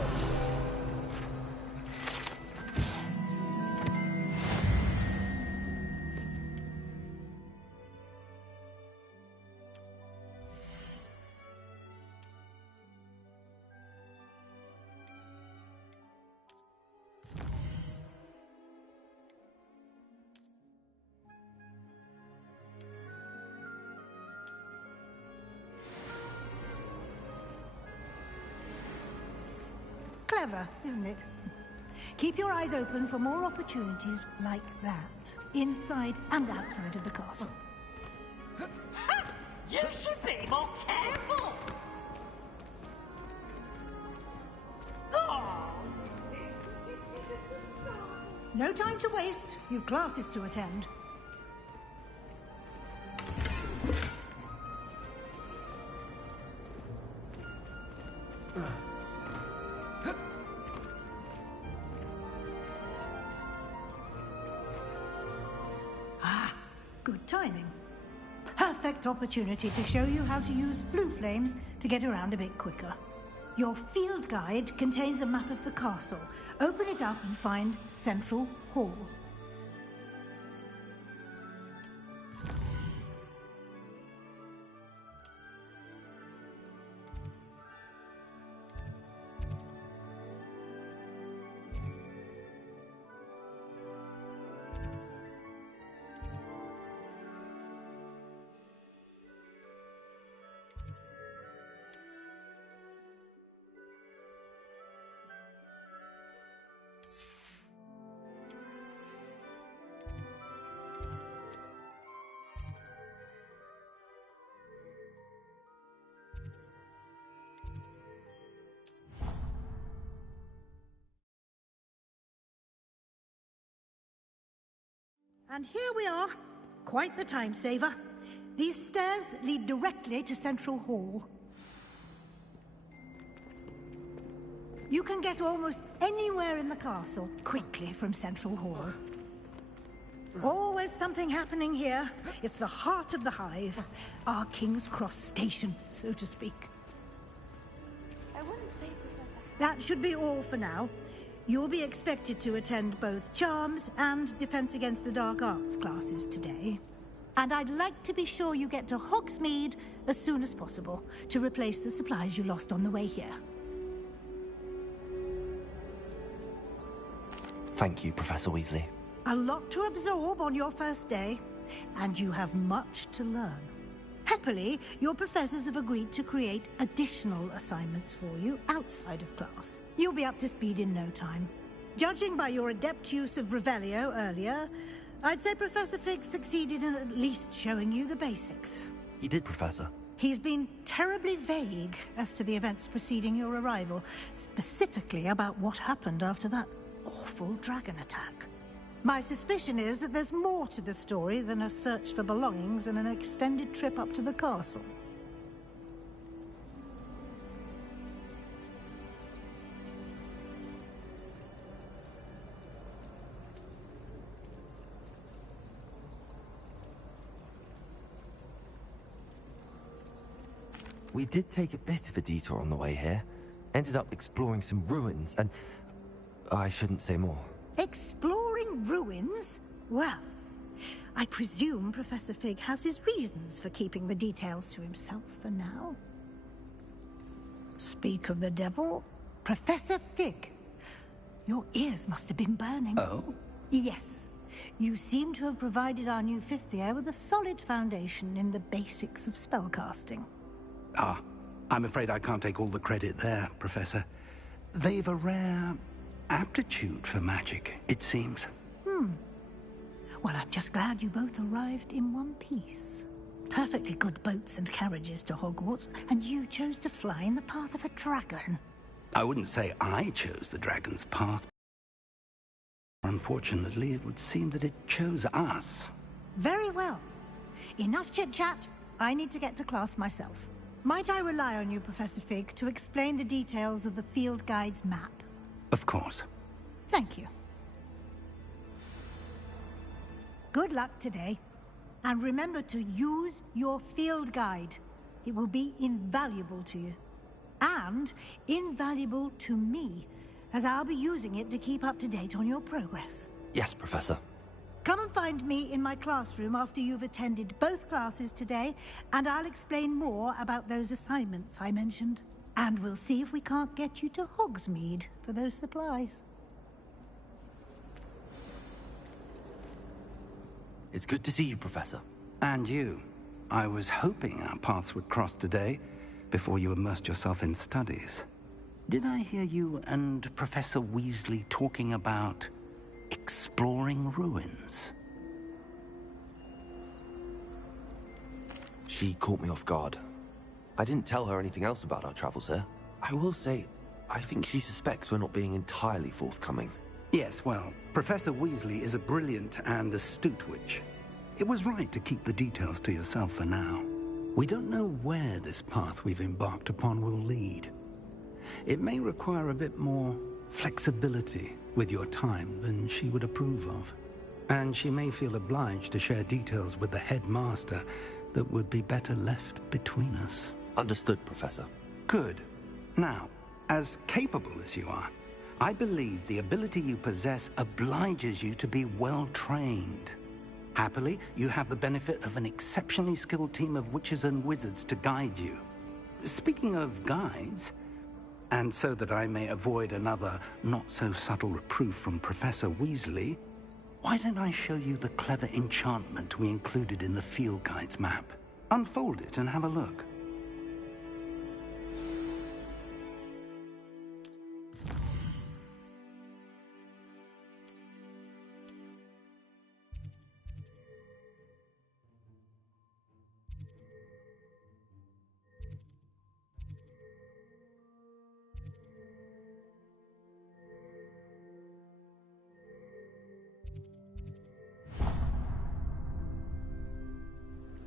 Clever, isn't it? Keep your eyes open for more opportunities like that, inside and outside of the castle. You should be more careful! No time to waste. You've classes to attend. Good timing. Perfect opportunity to show you how to use flue flames to get around a bit quicker. Your field guide contains a map of the castle. Open it up and find Central Hall. And here we are. Quite the time saver. These stairs lead directly to Central Hall. You can get almost anywhere in the castle quickly from Central Hall. Always something happening here. It's the heart of the hive. Our King's Cross station, so to speak. I wouldn't say, Professor. That should be all for now. You'll be expected to attend both Charms and Defense Against the Dark Arts classes today. And I'd like to be sure you get to Hogsmeade as soon as possible to replace the supplies you lost on the way here. Thank you, Professor Weasley. A lot to absorb on your first day, and you have much to learn. Happily, your professors have agreed to create additional assignments for you outside of class. You'll be up to speed in no time. Judging by your adept use of Revelio earlier, I'd say Professor Fig succeeded in at least showing you the basics. He did, Professor. He's been terribly vague as to the events preceding your arrival, specifically about what happened after that awful dragon attack. My suspicion is that there's more to the story than a search for belongings and an extended trip up to the castle. We did take a bit of a detour on the way here. Ended up exploring some ruins and... I shouldn't say more. Exploring ruins? Well, I presume Professor Fig has his reasons for keeping the details to himself for now. Speak of the devil, Professor Fig. Your ears must have been burning. Oh? Yes. You seem to have provided our new fifth year with a solid foundation in the basics of spellcasting. Ah, I'm afraid I can't take all the credit there, Professor. They've a rare aptitude for magic, it seems. Well, I'm just glad you both arrived in one piece. Perfectly good boats and carriages to Hogwarts, and you chose to fly in the path of a dragon. I wouldn't say I chose the dragon's path. Unfortunately, it would seem that it chose us. Very well. Enough chit-chat. I need to get to class myself. Might I rely on you, Professor Fig, to explain the details of the field guide's map? Of course. Thank you. Good luck today. And remember to use your field guide. It will be invaluable to you. And invaluable to me, as I'll be using it to keep up to date on your progress. Yes, Professor. Come and find me in my classroom after you've attended both classes today, and I'll explain more about those assignments I mentioned. And we'll see if we can't get you to Hogsmeade for those supplies. It's good to see you, Professor. And you. I was hoping our paths would cross today, before you immersed yourself in studies. Did I hear you and Professor Weasley talking about exploring ruins? She caught me off guard. I didn't tell her anything else about our travels here. I will say, I think she suspects we're not being entirely forthcoming. Yes, well, Professor Weasley is a brilliant and astute witch. It was right to keep the details to yourself for now. We don't know where this path we've embarked upon will lead. It may require a bit more flexibility with your time than she would approve of. And she may feel obliged to share details with the headmaster that would be better left between us. Understood, Professor. Good. Now, as capable as you are, I believe the ability you possess obliges you to be well trained. Happily, you have the benefit of an exceptionally skilled team of witches and wizards to guide you. Speaking of guides, and so that I may avoid another not-so-subtle reproof from Professor Weasley, why don't I show you the clever enchantment we included in the field guide's map? Unfold it and have a look.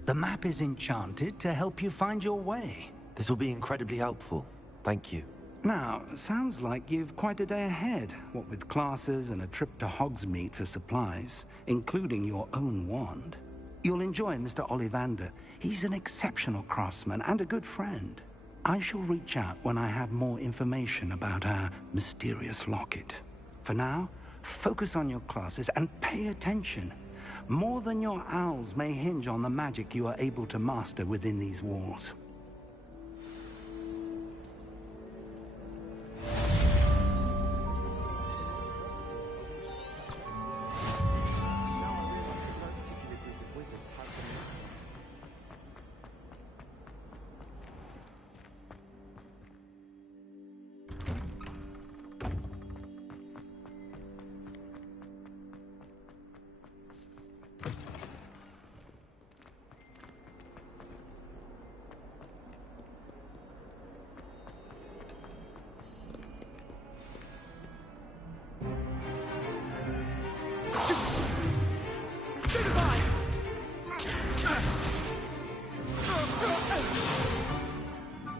The map is enchanted to help you find your way. This will be incredibly helpful. Thank you. Now, sounds like you've quite a day ahead, what with classes and a trip to Hogsmeade for supplies, including your own wand. You'll enjoy Mr. Ollivander. He's an exceptional craftsman and a good friend. I shall reach out when I have more information about our mysterious locket. For now, focus on your classes and pay attention. More than your owls may hinge on the magic you are able to master within these walls.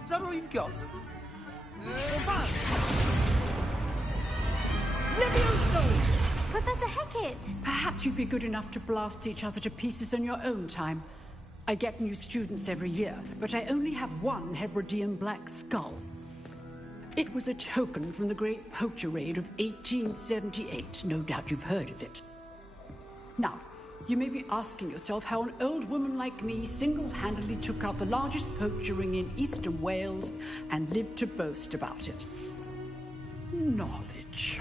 Is that all you've got? Levioso! Professor Hecat! Perhaps you'd be good enough to blast each other to pieces in your own time. I get new students every year, but I only have one Hebridean black skull. It was a token from the Great Poacher Raid of 1878. No doubt you've heard of it. Now, you may be asking yourself how an old woman like me single-handedly took out the largest poacher ring in eastern Wales and lived to boast about it. Knowledge.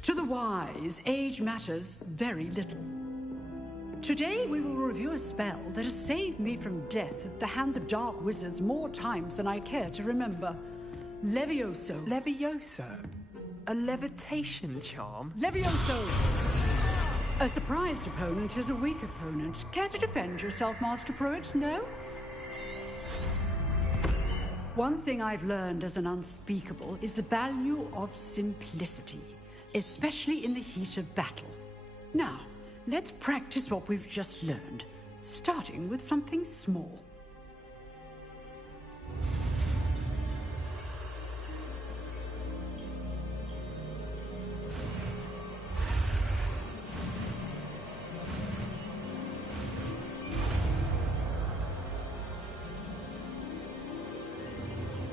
To the wise, age matters very little. Today we will review a spell that has saved me from death at the hands of dark wizards more times than I care to remember. Levioso. Levioso? A levitation charm? Levioso! A surprised opponent is a weak opponent. Care to defend yourself, Master Pruitt? No? One thing I've learned as an unspeakable is the value of simplicity, especially in the heat of battle. Now, let's practice what we've just learned, starting with something small.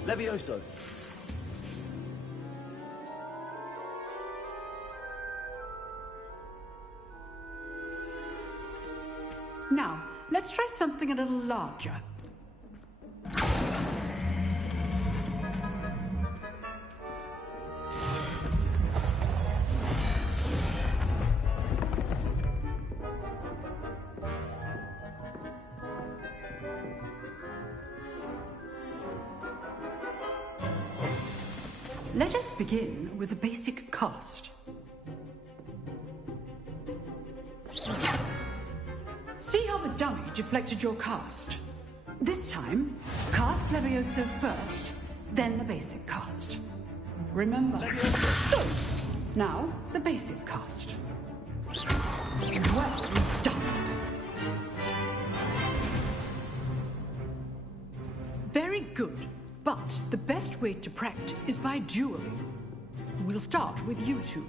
Levioso! Now, let's try something a little larger. Let us begin with the basic cast. See how the dummy deflected your cast? This time, cast Levioso first, then the basic cast. Remember. Good. Now, the basic cast. Well done. Very good, but the best way to practice is by dueling. We'll start with you two.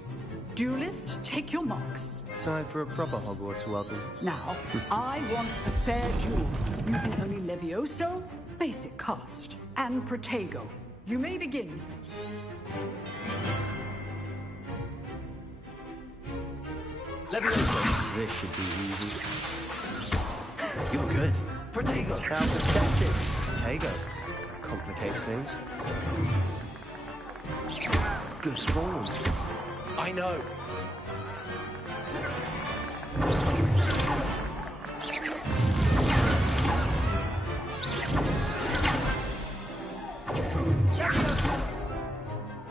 Duelists, take your marks. Time for a proper Hogwarts welcome. Now, I want a fair duel, using only Levioso, basic cast, and Protego. You may begin. Levioso! This should be easy. You're good. Protego! How pathetic. Protego. Complicates things. Good form. I know.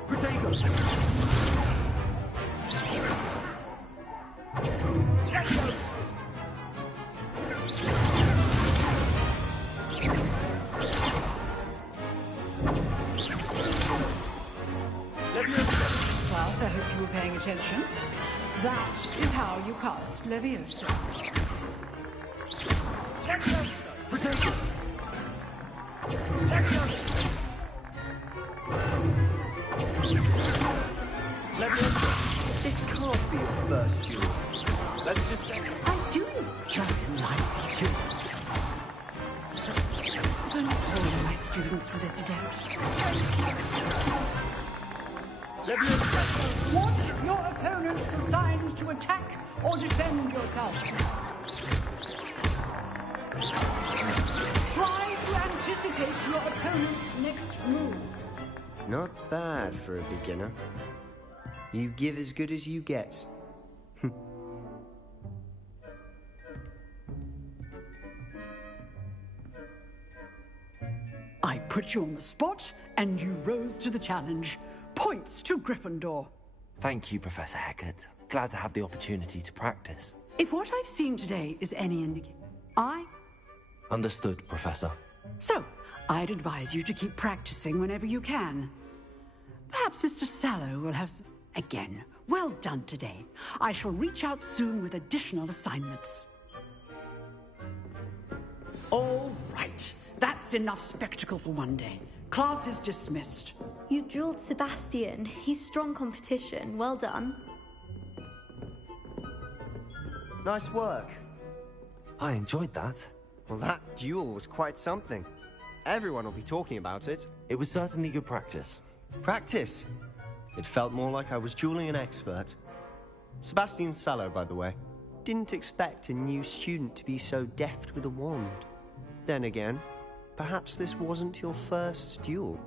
Protego! Class, I hope you were paying attention. That is how you cast Leviosa. Potato! Leviosa, this can't be your first duel. Let's just say... I do enjoy life duels. I'm not holding my students for this event. Leviosa! Watch your opponent for signs to attack or defend yourself. Try to anticipate your opponent's next move. Not bad for a beginner. You give as good as you get. I put you on the spot, and you rose to the challenge. Points to Gryffindor. Thank you, Professor Hecat. Glad to have the opportunity to practice. If what I've seen today is any indication, Understood, Professor. So, I'd advise you to keep practicing whenever you can. Perhaps Mr. Sallow will have some... Again, well done today. I shall reach out soon with additional assignments. All right. That's enough spectacle for one day. Class is dismissed. You drilled Sebastian. He's strong competition. Well done. Nice work. I enjoyed that. Well, that duel was quite something. Everyone will be talking about it. It was certainly good practice. Practice? It felt more like I was dueling an expert. Sebastian Sallow, by the way. Didn't expect a new student to be so deft with a wand. Then again, perhaps this wasn't your first duel.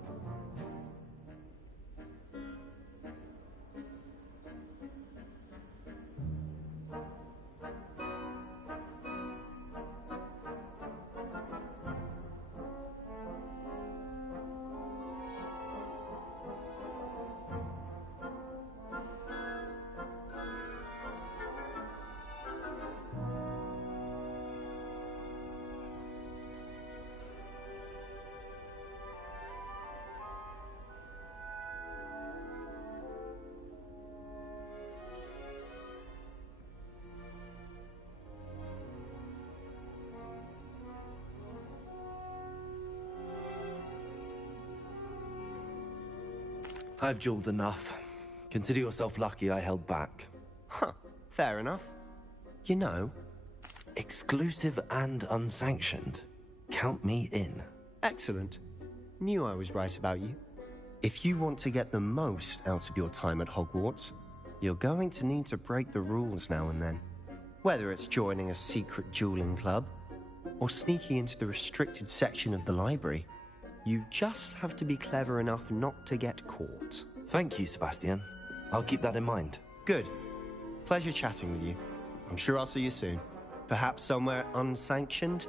I've dueled enough. Consider yourself lucky I held back. Huh, fair enough. You know... Exclusive and unsanctioned. Count me in. Excellent. Knew I was right about you. If you want to get the most out of your time at Hogwarts, you're going to need to break the rules now and then. Whether it's joining a secret dueling club, or sneaking into the restricted section of the library, you just have to be clever enough not to get caught. Thank you, Sebastian. I'll keep that in mind. Good. Pleasure chatting with you. I'm sure I'll see you soon. Perhaps somewhere unsanctioned?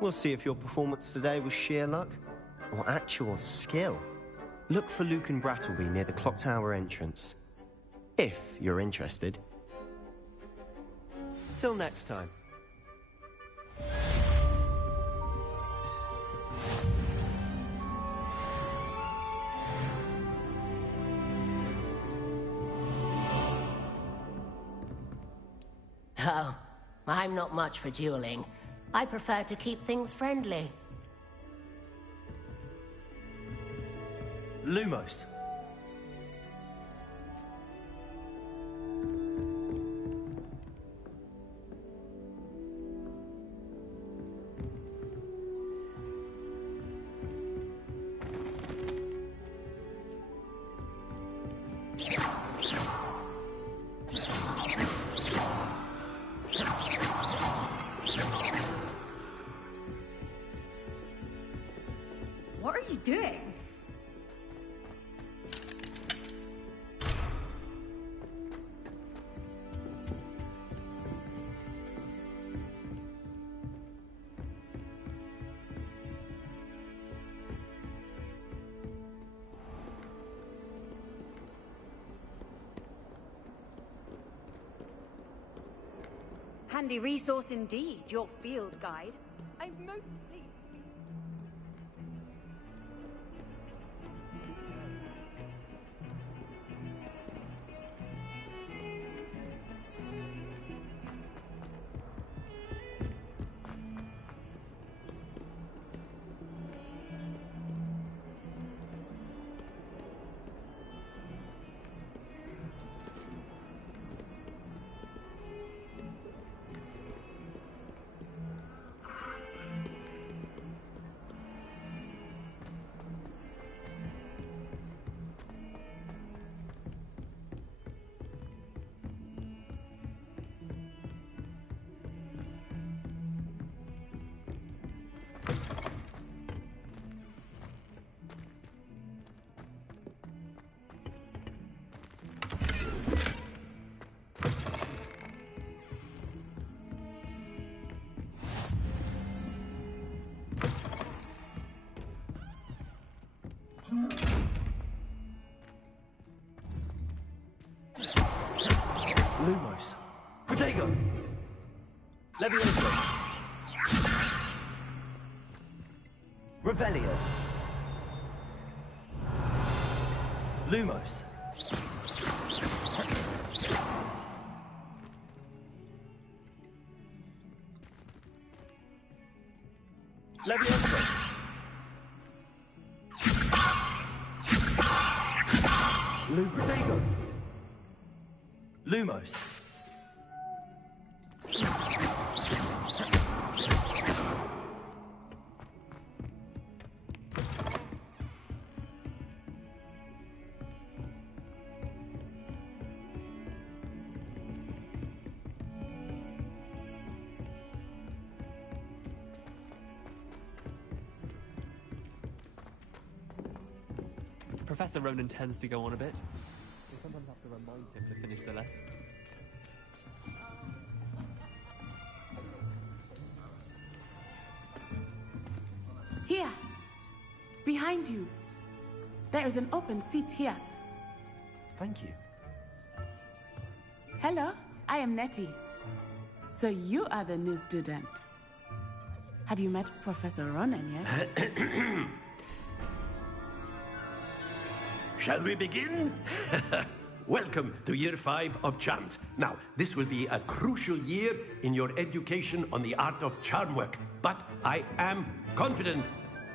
We'll see if your performance today was sheer luck or actual skill. Look for Luke and Brattleby near the clock tower entrance. If you're interested. Till next time. Oh, I'm not much for dueling. I prefer to keep things friendly. Lumos. What are you doing? Handy resource indeed, your field guide. I'm most pleased. Lumos. Protego! Levioso! Revelio! Lumos! Levioso! Protego! Lumos! Professor Ronan tends to go on a bit. We sometimes have to remind him to finish the lesson. Here. Behind you. There is an open seat here. Thank you. Hello, I am Nettie. So you are the new student. Have you met Professor Ronan yet? Shall we begin? Welcome to Year 5 of Charms. Now, this will be a crucial year in your education on the art of charm work. But I am confident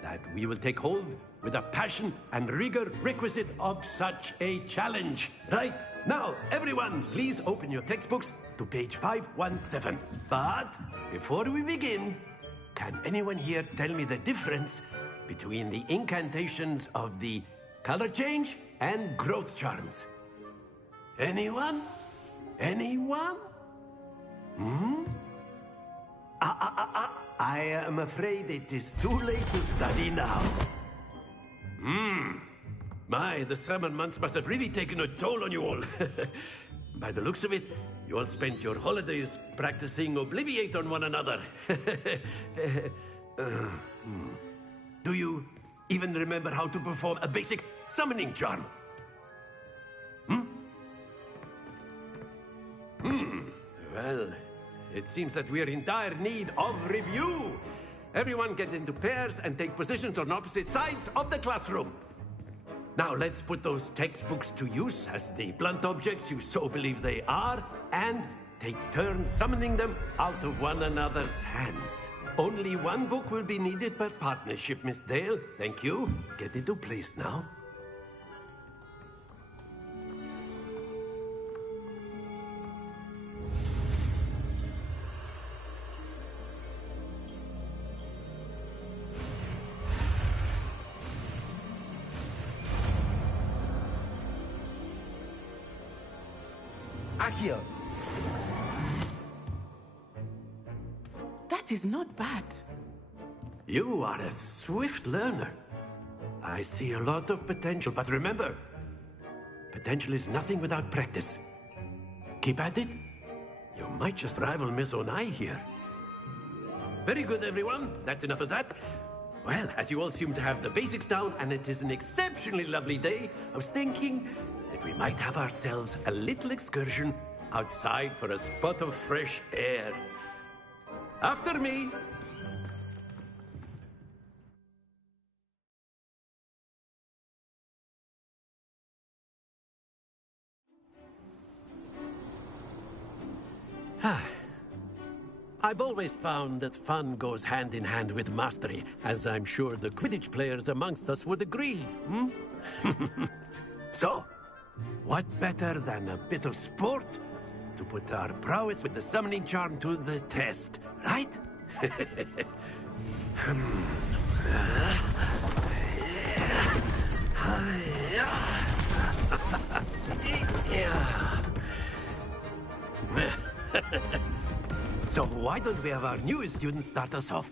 that we will take hold with the passion and rigor requisite of such a challenge. Right, now, everyone, please open your textbooks to page 517. But before we begin, can anyone here tell me the difference between the incantations of the color change and growth charms? Anyone? Anyone? I am afraid it is too late to study now. My, the summer months must have really taken a toll on you all. By the looks of it, you all spent your holidays practicing Obliviate on one another. Do you even remember how to perform a basic summoning charm? Well, it seems that we are in dire need of review. Everyone get into pairs and take positions on opposite sides of the classroom. Now let's put those textbooks to use as the blunt objects you so believe they are, and take turns summoning them out of one another's hands. Only one book will be needed per partnership, Miss Dale. Thank you. Get into place now. Accio! That is not bad. You are a swift learner. I see a lot of potential, but remember, potential is nothing without practice. Keep at it. You might just rival Miss Onai here. Very good, everyone. That's enough of that. Well, as you all seem to have the basics down, and it is an exceptionally lovely day, I was thinking that we might have ourselves a little excursion outside for a spot of fresh air. After me. I've always found that fun goes hand in hand with mastery, as I'm sure the Quidditch players amongst us would agree. So, what better than a bit of sport to put our prowess with the summoning charm to the test, right? So why don't we have our newest student start us off?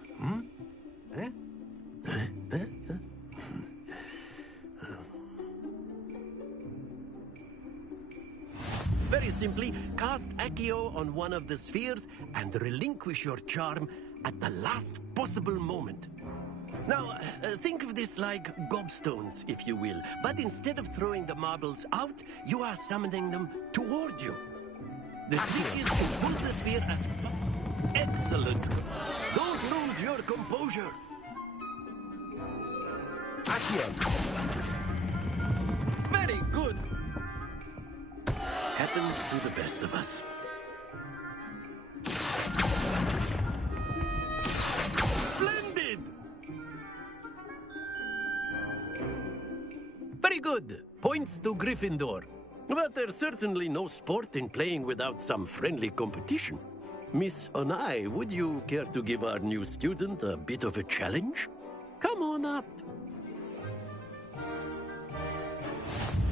Very simply, cast Accio on one of the spheres and relinquish your charm at the last possible moment. Now, think of this like gobstones, if you will. But instead of throwing the marbles out, you are summoning them toward you. The trick is to pull the sphere as... Excellent! Don't lose your composure! Accio. Very good! Happens to the best of us. Splendid! Very good. Points to Gryffindor. But there's certainly no sport in playing without some friendly competition. Miss Onai, would you care to give our new student a bit of a challenge? Come on up.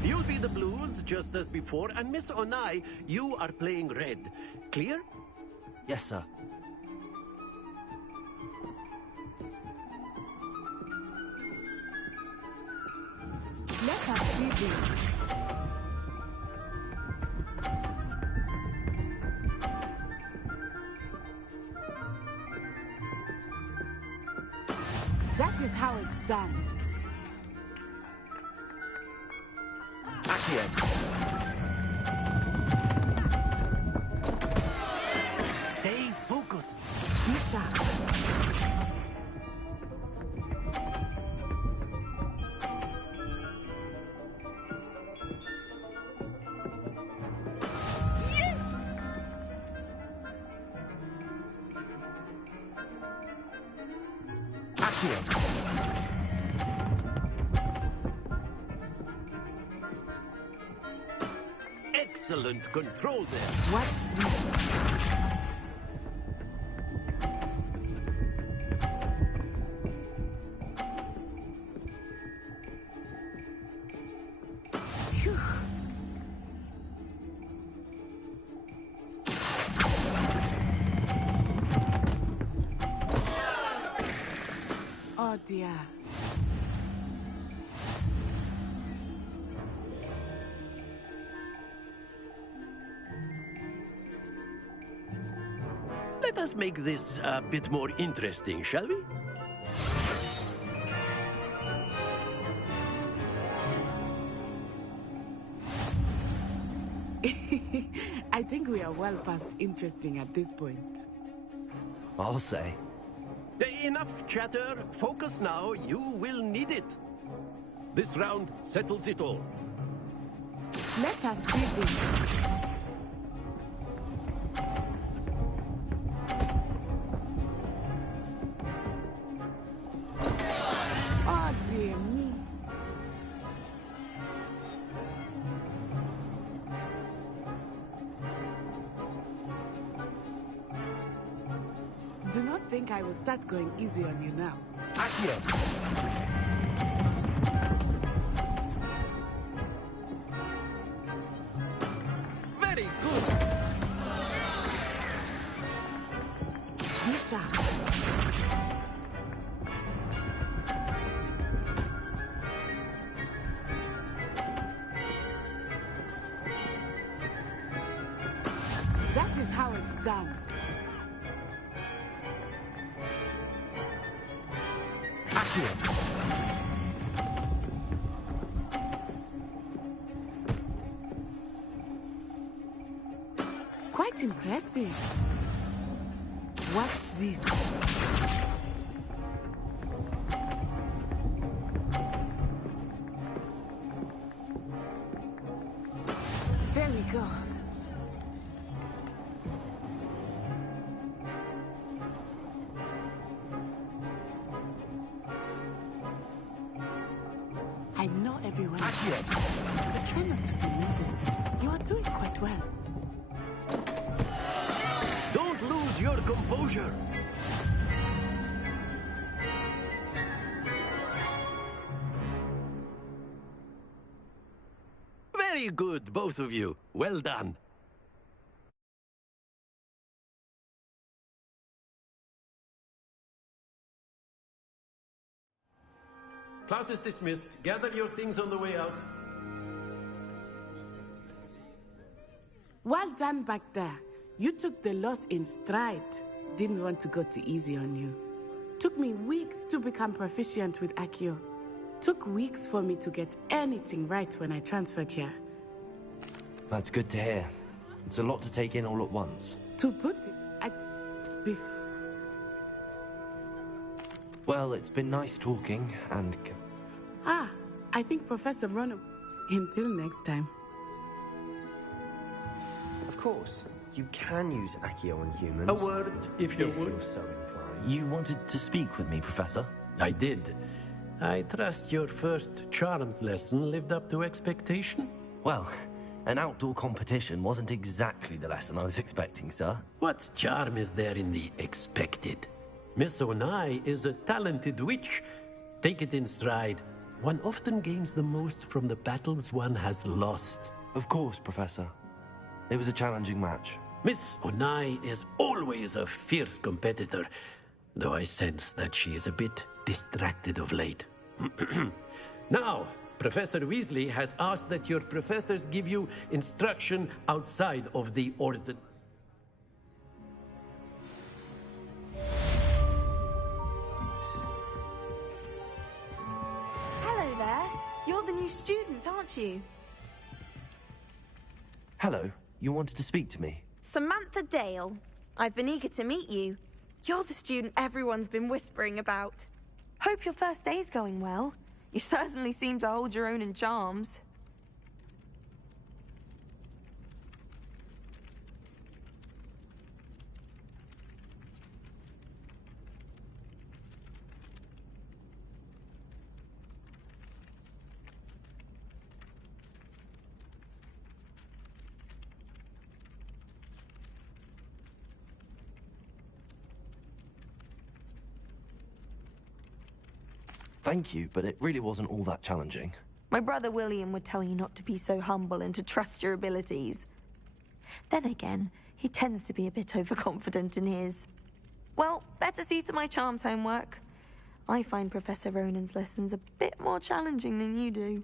You'll be the blues, just as before, and Miss Onai, you are playing red. Clear? Yes, sir. Let us see this. That is how it's done. Accio. Stay focused. Misha. Excellent control there. Watch this. Phew. Oh dear. Let us make this a bit more interesting, shall we? I think we are well past interesting at this point. I'll say. Enough chatter. Focus now. You will need it. This round settles it all. Let us see this. Oh dear me. Do not think I will start going easy on you now. Accio. Very good. Misha. That is how it's done. Quite impressive. Watch this. There we go. I know everyone. But try not to be nervous. You are doing quite well. Don't lose your composure. Very good, both of you. Well done. Class is dismissed. Gather your things on the way out. Well done back there. You took the loss in stride. Didn't want to go too easy on you. Took me weeks to become proficient with Accio. Took weeks for me to get anything right when I transferred here. That's good to hear. It's a lot to take in all at once. To put it, Well, it's been nice talking, and... I think Professor Ronan... Until next time. Of course, you can use Accio on humans. A word, if you would. You're so inclined. You wanted to speak with me, Professor? I did. I trust your first charms lesson lived up to expectation? Well, an outdoor competition wasn't exactly the lesson I was expecting, sir. What charm is there in the expected? Miss Onai is a talented witch. Take it in stride. One often gains the most from the battles one has lost. Of course, Professor. It was a challenging match. Miss Onai is always a fierce competitor, though I sense that she is a bit distracted of late. Now, Professor Weasley has asked that your professors give you instruction outside of the order. Hello there. You're the new student, aren't you? Hello. You wanted to speak to me? Samantha Dale. I've been eager to meet you. You're the student everyone's been whispering about. Hope your first day's going well. You certainly seem to hold your own in charms. Thank you, but it really wasn't all that challenging. My brother William would tell you not to be so humble and to trust your abilities. Then again, he tends to be a bit overconfident in his. Well, better see to my charms homework. I find Professor Ronan's lessons a bit more challenging than you do.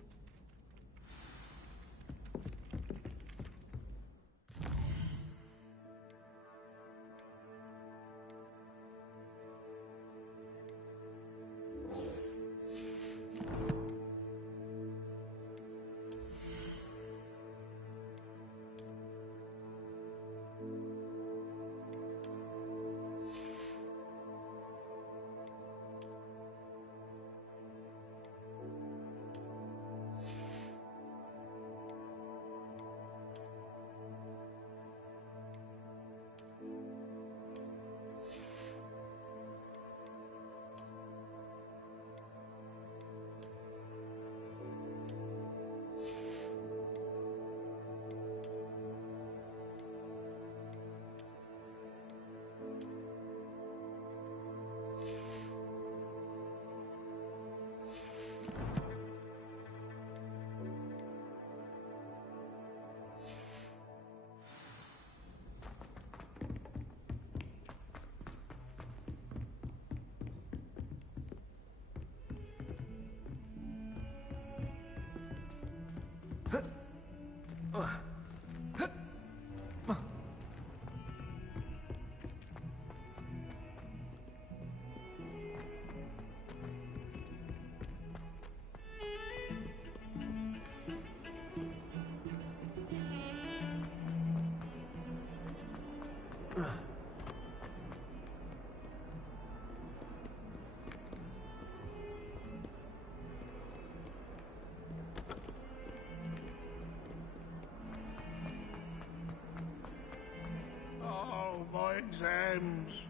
My exams.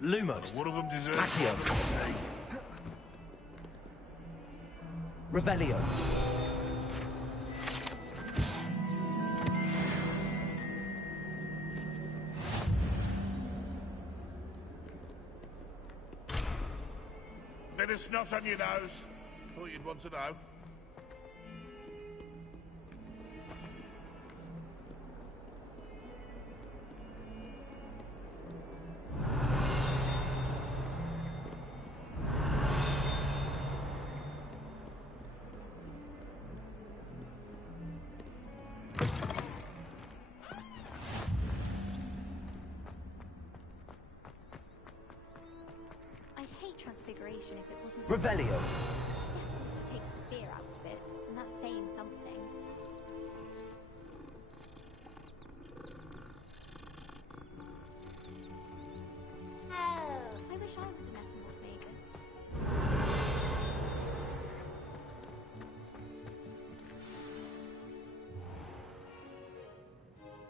Lumos. One of them deserves... Accio. Revelio. Bit of snot on your nose. Thought you'd want to know. transfiguration if it wasn't... Revelio. Take the fear out of it, and that's saying something. I wish I was a metamorph maiden.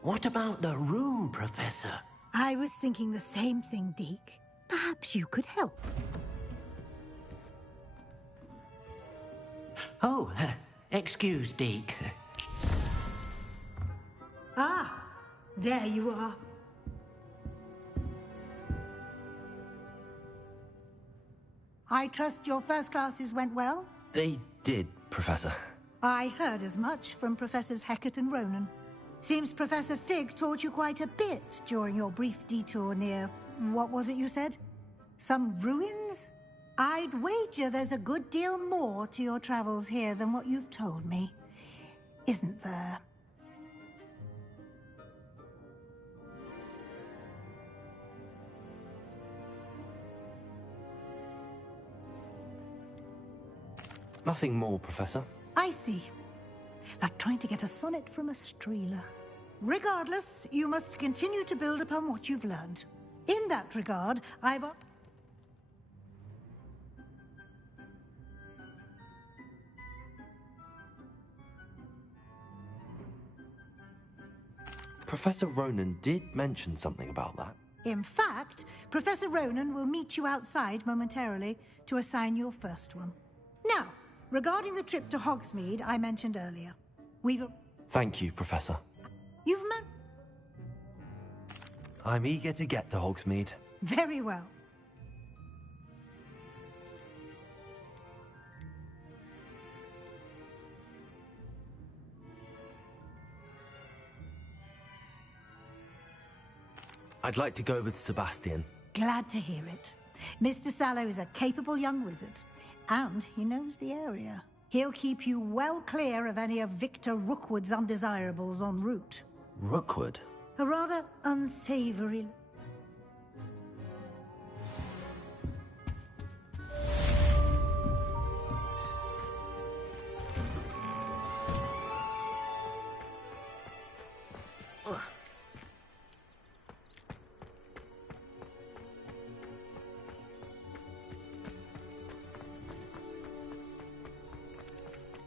What about the room, Professor? I was thinking the same thing, Deke. Perhaps you could help. Oh, excuse, Deke. Ah, there you are. I trust your first classes went well? They did, Professor. I heard as much from Professors Hecat and Ronan. Seems Professor Fig taught you quite a bit during your brief detour near... what was it you said? Some ruins? I'd wager there's a good deal more to your travels here than what you've told me. Isn't there? Nothing more, Professor. I see. Like trying to get a sonnet from a streeler. Regardless, you must continue to build upon what you've learned. In that regard, I've... Professor Ronan did mention something about that. In fact, Professor Ronan will meet you outside momentarily to assign your first one. Now, regarding the trip to Hogsmeade I mentioned earlier, we've... Thank you, Professor. You've met... I'm eager to get to Hogsmeade. Very well. I'd like to go with Sebastian. Glad to hear it. Mr. Sallow is a capable young wizard, and he knows the area. He'll keep you well clear of any of Victor Rookwood's undesirables en route. Rookwood? A rather unsavory...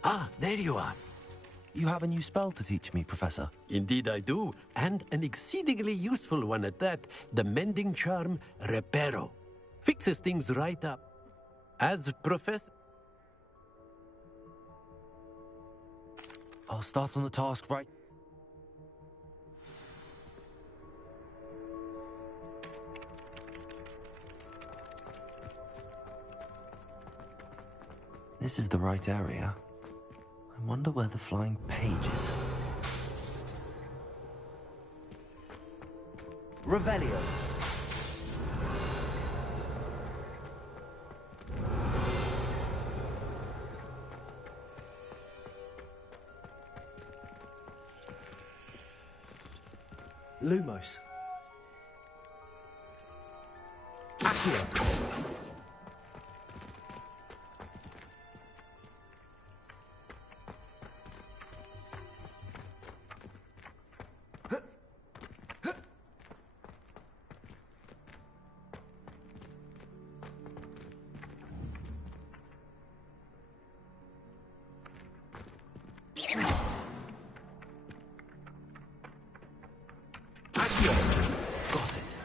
Ah, there you are. You have a new spell to teach me, Professor. Indeed I do, and an exceedingly useful one at that. The mending charm, Reparo. Fixes things right up. As Professor... I'll start on the task right... This is the right area. I wonder where the flying page is. Revelio. Lumos. Accio. Got it.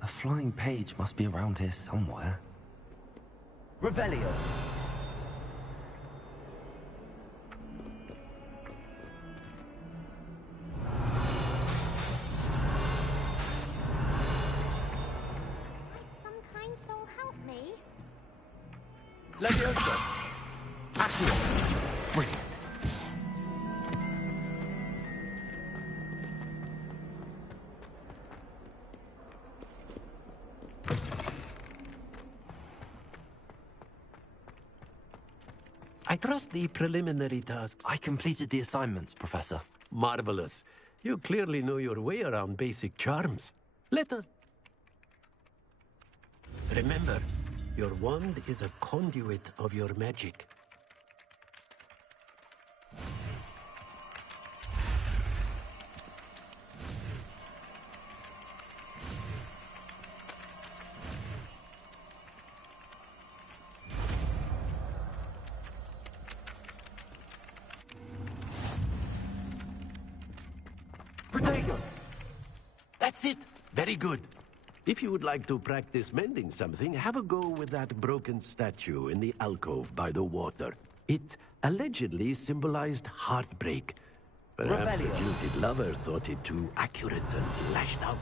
A flying page must be around here somewhere. Revelio. Some kind soul help me. Leviosa. Accio. Brilliant. trust the preliminary tasks. I completed the assignments, Professor. Marvelous. You clearly know your way around basic charms. Let us... Remember, your wand is a conduit of your magic. That's it. Very good. If you would like to practice mending something, have a go with that broken statue in the alcove by the water. It allegedly symbolized heartbreak. Perhaps a jilted lover thought it too accurate and lashed out.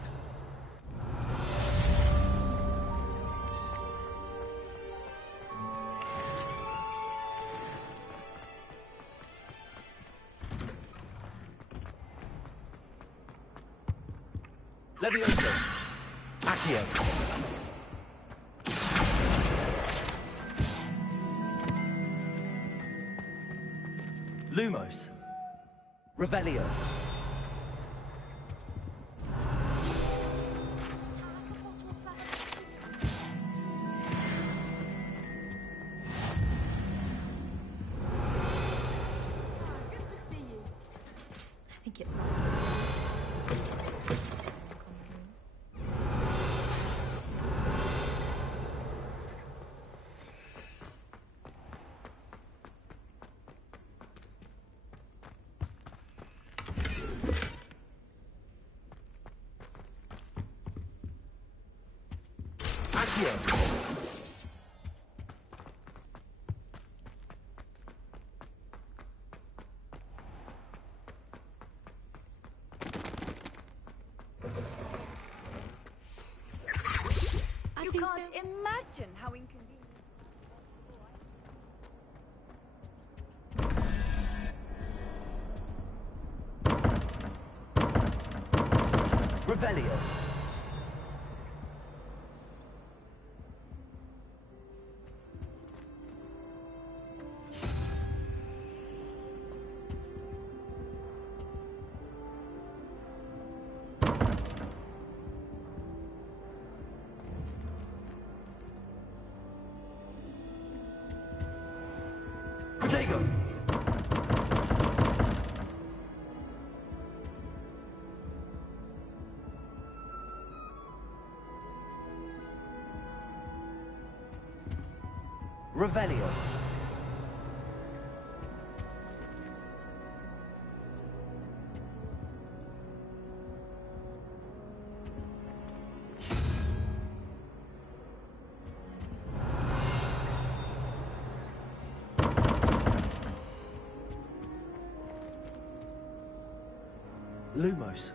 Levioso. Accio. Lumos. Revelio. I think it's You can't imagine how inconvenient. Revelio. Protego. Revelio. Lumos.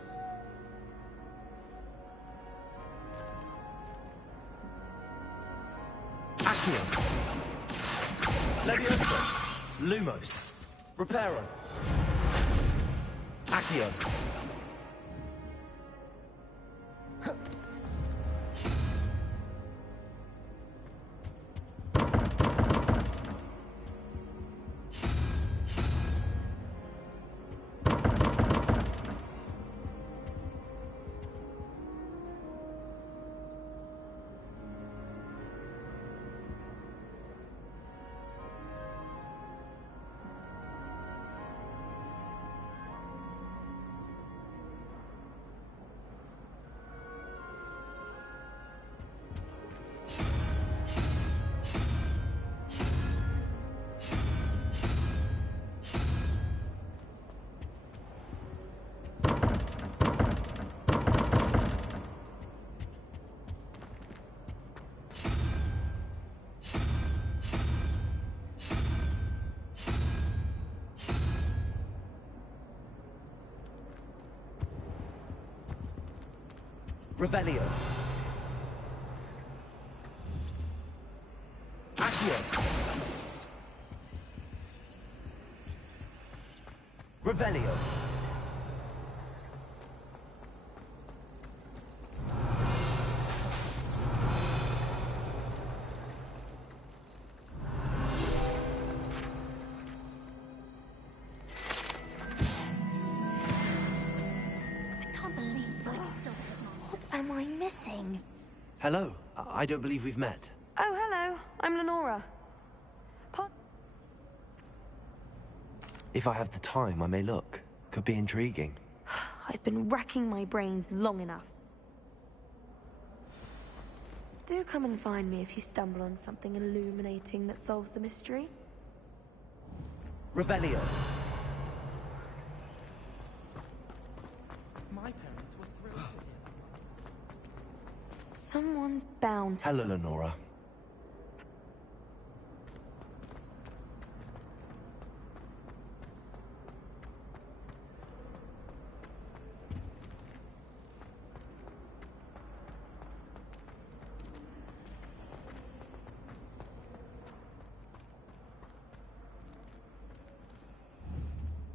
Accio. Levioso. Lumos. Reparo. Accio. Revelio. Accio. Revelio. What am I missing? Hello. I don't believe we've met. Oh, hello. I'm Lenora. If I have the time, I may look. Could be intriguing. I've been racking my brains long enough. Do come and find me if you stumble on something illuminating that solves the mystery. Revelio. My parents were thrilled to hear. Someone's bound to... Hello, Lenora.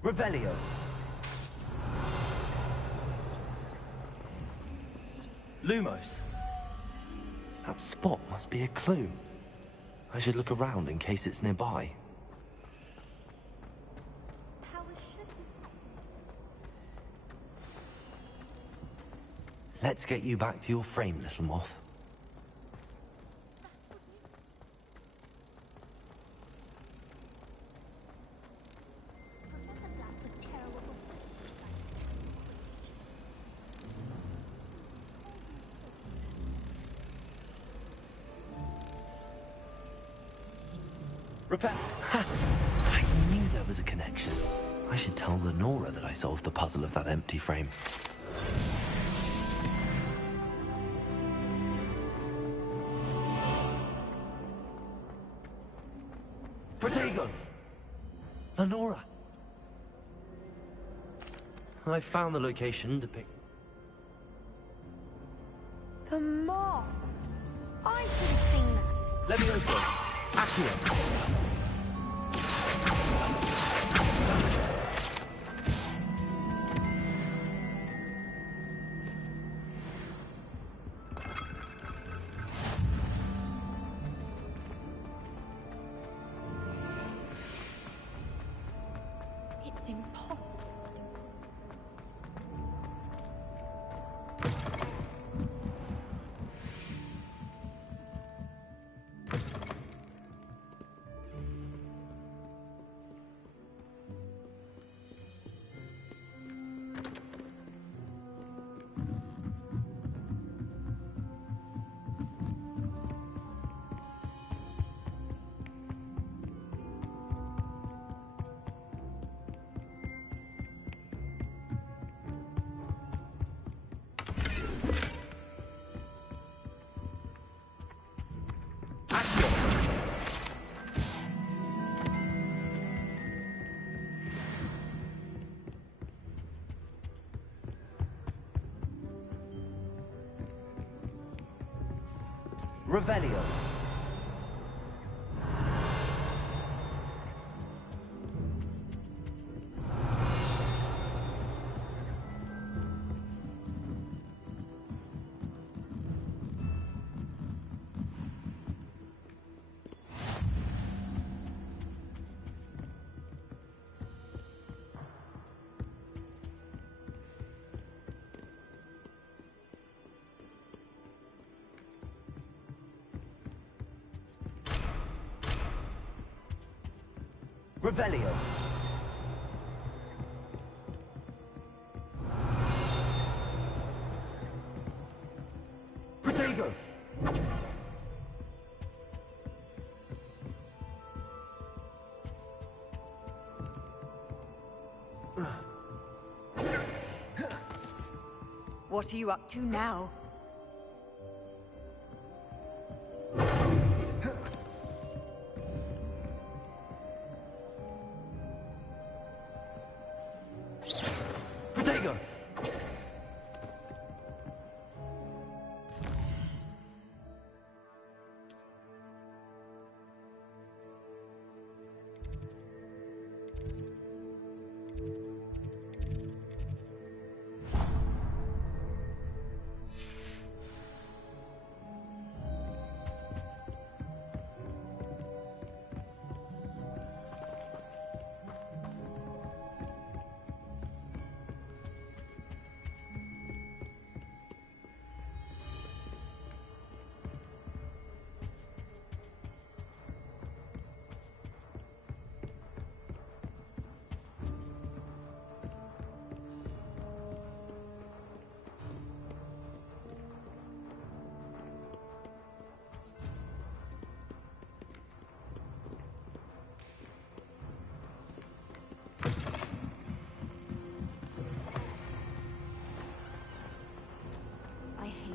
Revelio. Lumos. That spot must be a clue. I should look around in case it's nearby. Let's get you back to your frame, little moth. Repair. Ha! I knew there was a connection. I should tell Lenora that I solved the puzzle of that empty frame. Protego! Lenora! I found the location to pick... The moth! I should have seen that! Levioso! Accio! It's impossible. Revelio. Revelio. Protego. What are you up to now? Protego.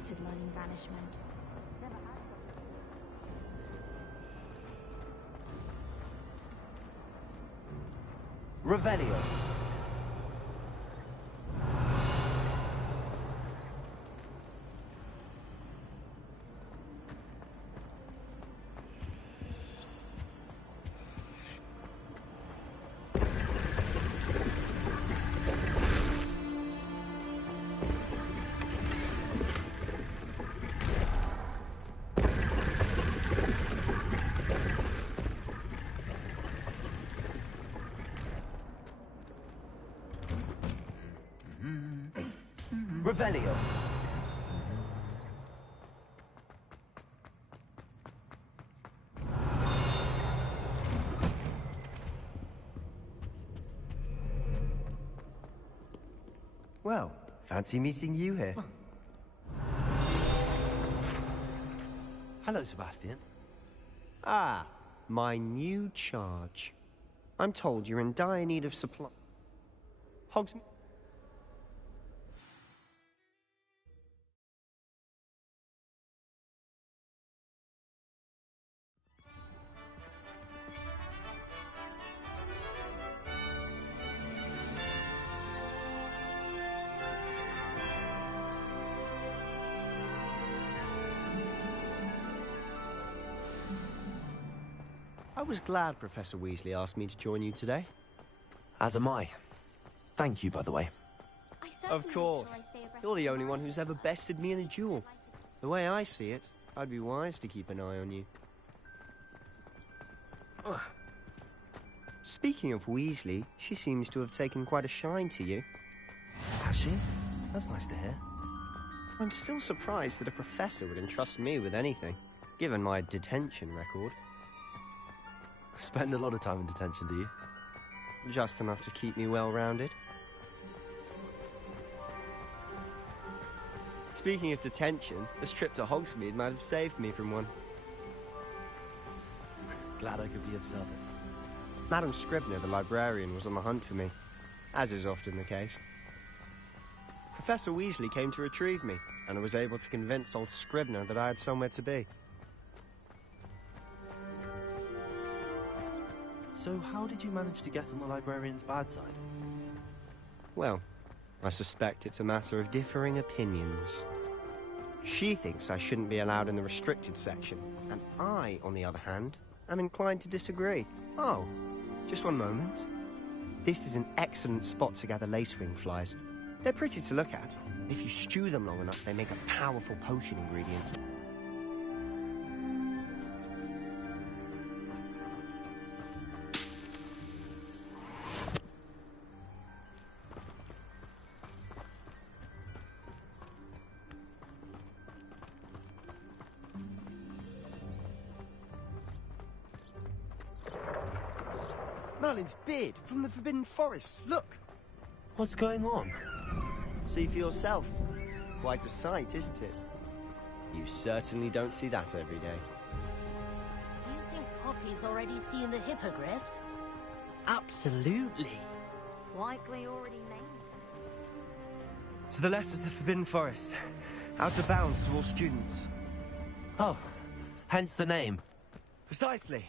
hated learning banishment. Revelio. Revelio. Well, fancy meeting you here. Hello, Sebastian. Ah, my new charge. I'm told you're in dire need of supply. Hogsmeade. I was glad Professor Weasley asked me to join you today. As am I. Thank you, by the way. Of course. You're the only one who's ever bested me in a duel. The way I see it, I'd be wise to keep an eye on you. Speaking of Weasley, she seems to have taken quite a shine to you. Has she? That's nice to hear. I'm still surprised that a professor would entrust me with anything, given my detention record. Spend a lot of time in detention, do you? Just enough to keep me well-rounded. Speaking of detention, this trip to Hogsmeade might have saved me from one. Glad I could be of service. Madam Scribner, the librarian, was on the hunt for me, as is often the case. Professor Weasley came to retrieve me, and I was able to convince old Scribner that I had somewhere to be. So how did you manage to get on the librarian's bad side? Well, I suspect it's a matter of differing opinions. She thinks I shouldn't be allowed in the restricted section, and I, on the other hand, am inclined to disagree. Oh, just one moment. This is an excellent spot to gather lacewing flies. They're pretty to look at. If you stew them long enough, they make a powerful potion ingredient. Merlin's beard from the Forbidden Forest. Look! What's going on? See for yourself. Quite a sight, isn't it? You certainly don't see that every day. Do you think Poppy's already seen the hippogriffs? Absolutely. Likely already named. To the left is the Forbidden Forest. Out of bounds to all students. Oh, hence the name. Precisely.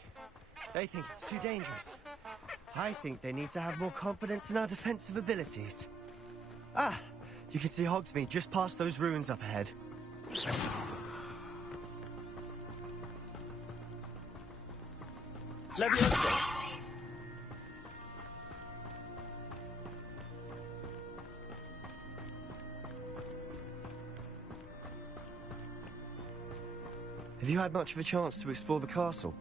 They think it's too dangerous. I think they need to have more confidence in our defensive abilities. Ah, you can see Hogsmeade just past those ruins up ahead. Leviosa! Have you had much of a chance to explore the castle?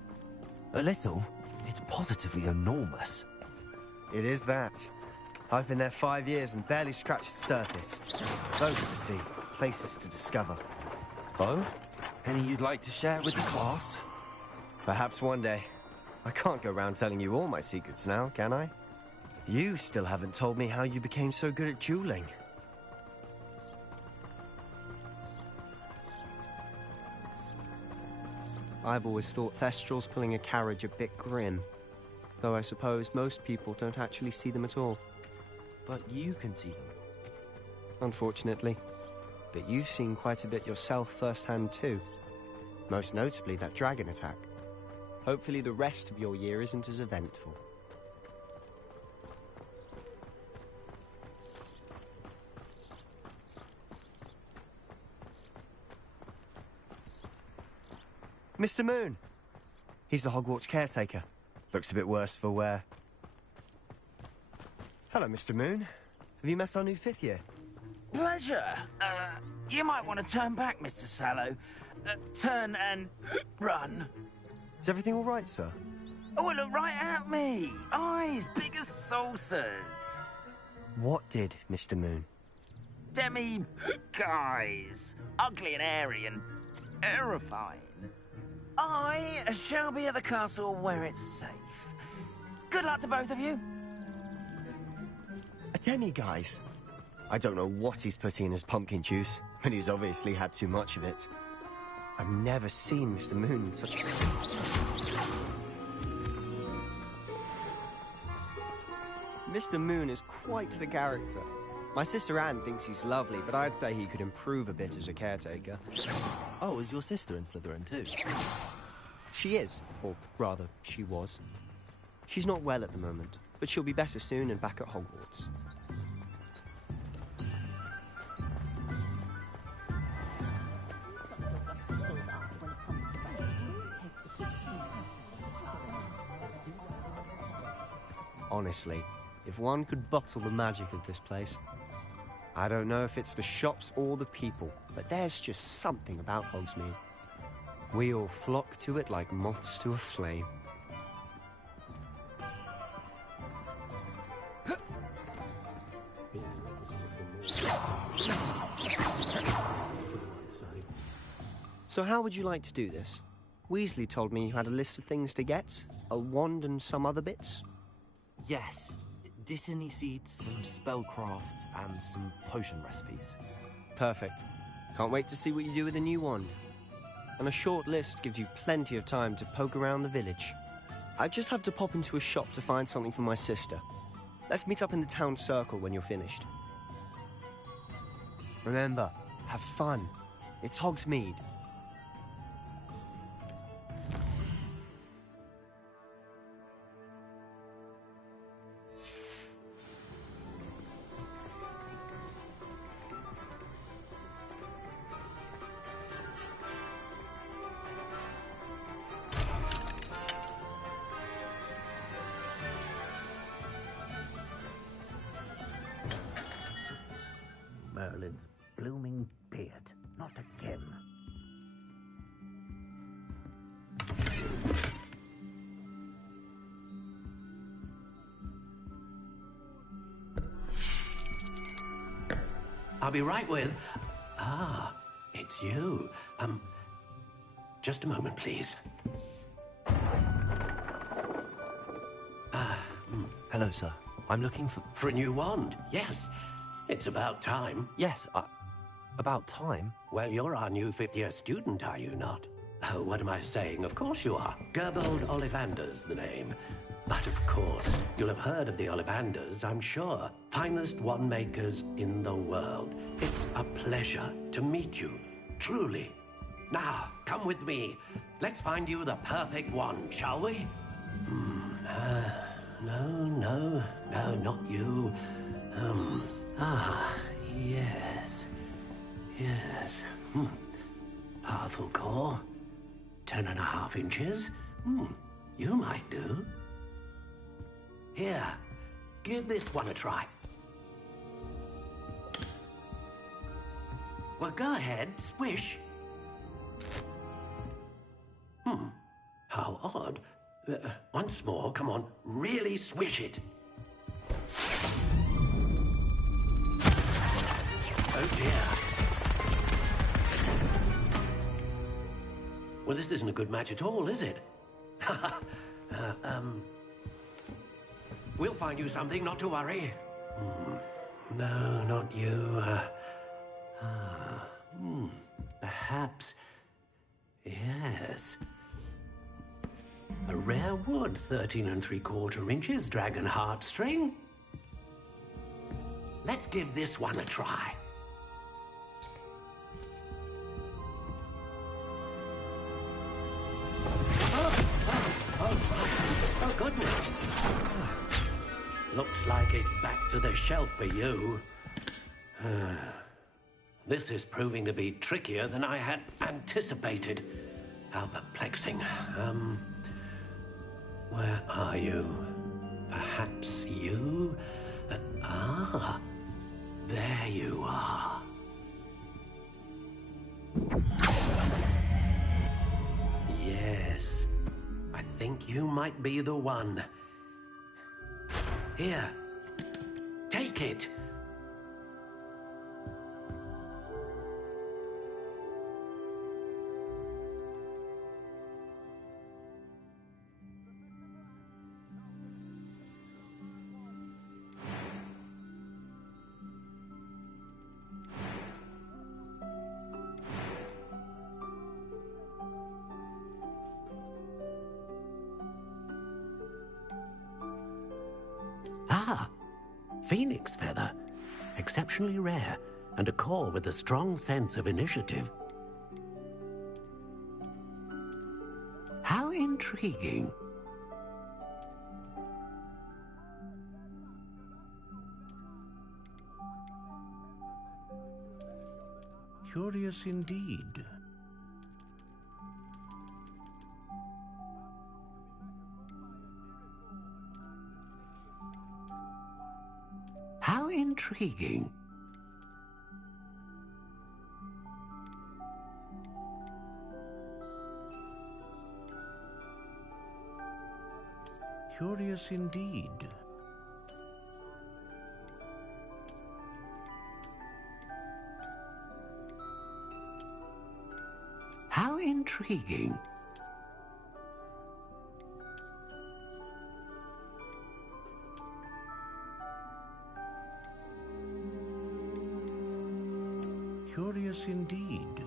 A little. It's positively enormous. It is that. I've been there 5 years and barely scratched the surface. Loads to see, places to discover. Oh? Any you'd like to share with the class? Perhaps one day. I can't go around telling you all my secrets now, can I? You still haven't told me how you became so good at dueling. I've always thought Thestrals pulling a carriage a bit grim. Though I suppose most people don't actually see them at all. But you can see them. Unfortunately. but you've seen quite a bit yourself firsthand too. Most notably that dragon attack. Hopefully the rest of your year isn't as eventful. Mr. Moon! He's the Hogwarts caretaker. Looks a bit worse for wear. Hello, Mr. Moon. Have you met our new 5th year? Pleasure. You might want to turn back, Mr. Sallow. Turn and run. Is everything all right, sir? Oh, look right at me. Eyes big as saucers. What did, Mr. Moon? Guys. Ugly and airy and terrifying. I shall be at the castle where it's safe. Good luck to both of you. A demi-guise? I don't know what he's putting in his pumpkin juice, but he's obviously had too much of it. I've never seen Mr. Moon in such... Mr. Moon is quite the character. My sister Anne thinks he's lovely, but I'd say he could improve a bit as a caretaker. Oh, is your sister in Slytherin too? She is, or rather, she was. She's not well at the moment, but she'll be better soon and back at Hogwarts. Honestly, if one could bottle the magic of this place. I don't know if it's the shops or the people, but there's just something about Hogsmeade. We all flock to it like moths to a flame. So how would you like to do this? Weasley told me you had a list of things to get, a wand and some other bits. Yes. Dittany seeds, some spellcrafts, and some potion recipes. Perfect. Can't wait to see what you do with the new wand. And a short list gives you plenty of time to poke around the village. I just have to pop into a shop to find something for my sister. Let's meet up in the town circle when you're finished. Remember, have fun. It's Hogsmeade. Merlin's blooming beard. Not again. I'll be right with... Ah, it's you. Just a moment, please. Hello, sir. I'm looking for... For a new wand, yes. It's about time. Yes, about time? Well, you're our new 5th year student, are you not? Oh, what am I saying? Of course you are. Gerbold Ollivander's the name. But of course, you'll have heard of the Ollivanders, I'm sure. Finest wand makers in the world. It's a pleasure to meet you, truly. Now, come with me. Let's find you the perfect wand, shall we? No, not you. Yes. Powerful core. 10.5 inches. You might do. Here, give this one a try. Well, go ahead, swish. How odd. Once more, come on, really swish it. Oh dear. Well, this isn't a good match at all, is it? We'll find you something, not to worry. No, not you. Perhaps... Yes. A rare wood, 13 3/4 inches, dragon heartstring. Let's give this one a try. Looks like it's back to the shelf for you. This is proving to be trickier than I had anticipated. How perplexing. Where are you? Perhaps you? There you are. Yes, I think you might be the one. Here, take it. Phoenix feather. Exceptionally rare, and a core with a strong sense of initiative. How intriguing. Curious indeed. How intriguing. Curious indeed. How intriguing. Curious indeed.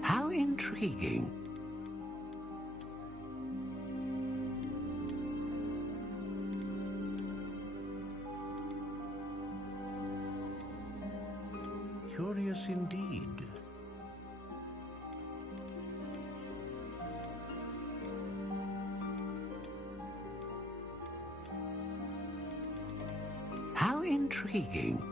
How intriguing. Curious indeed. How intriguing.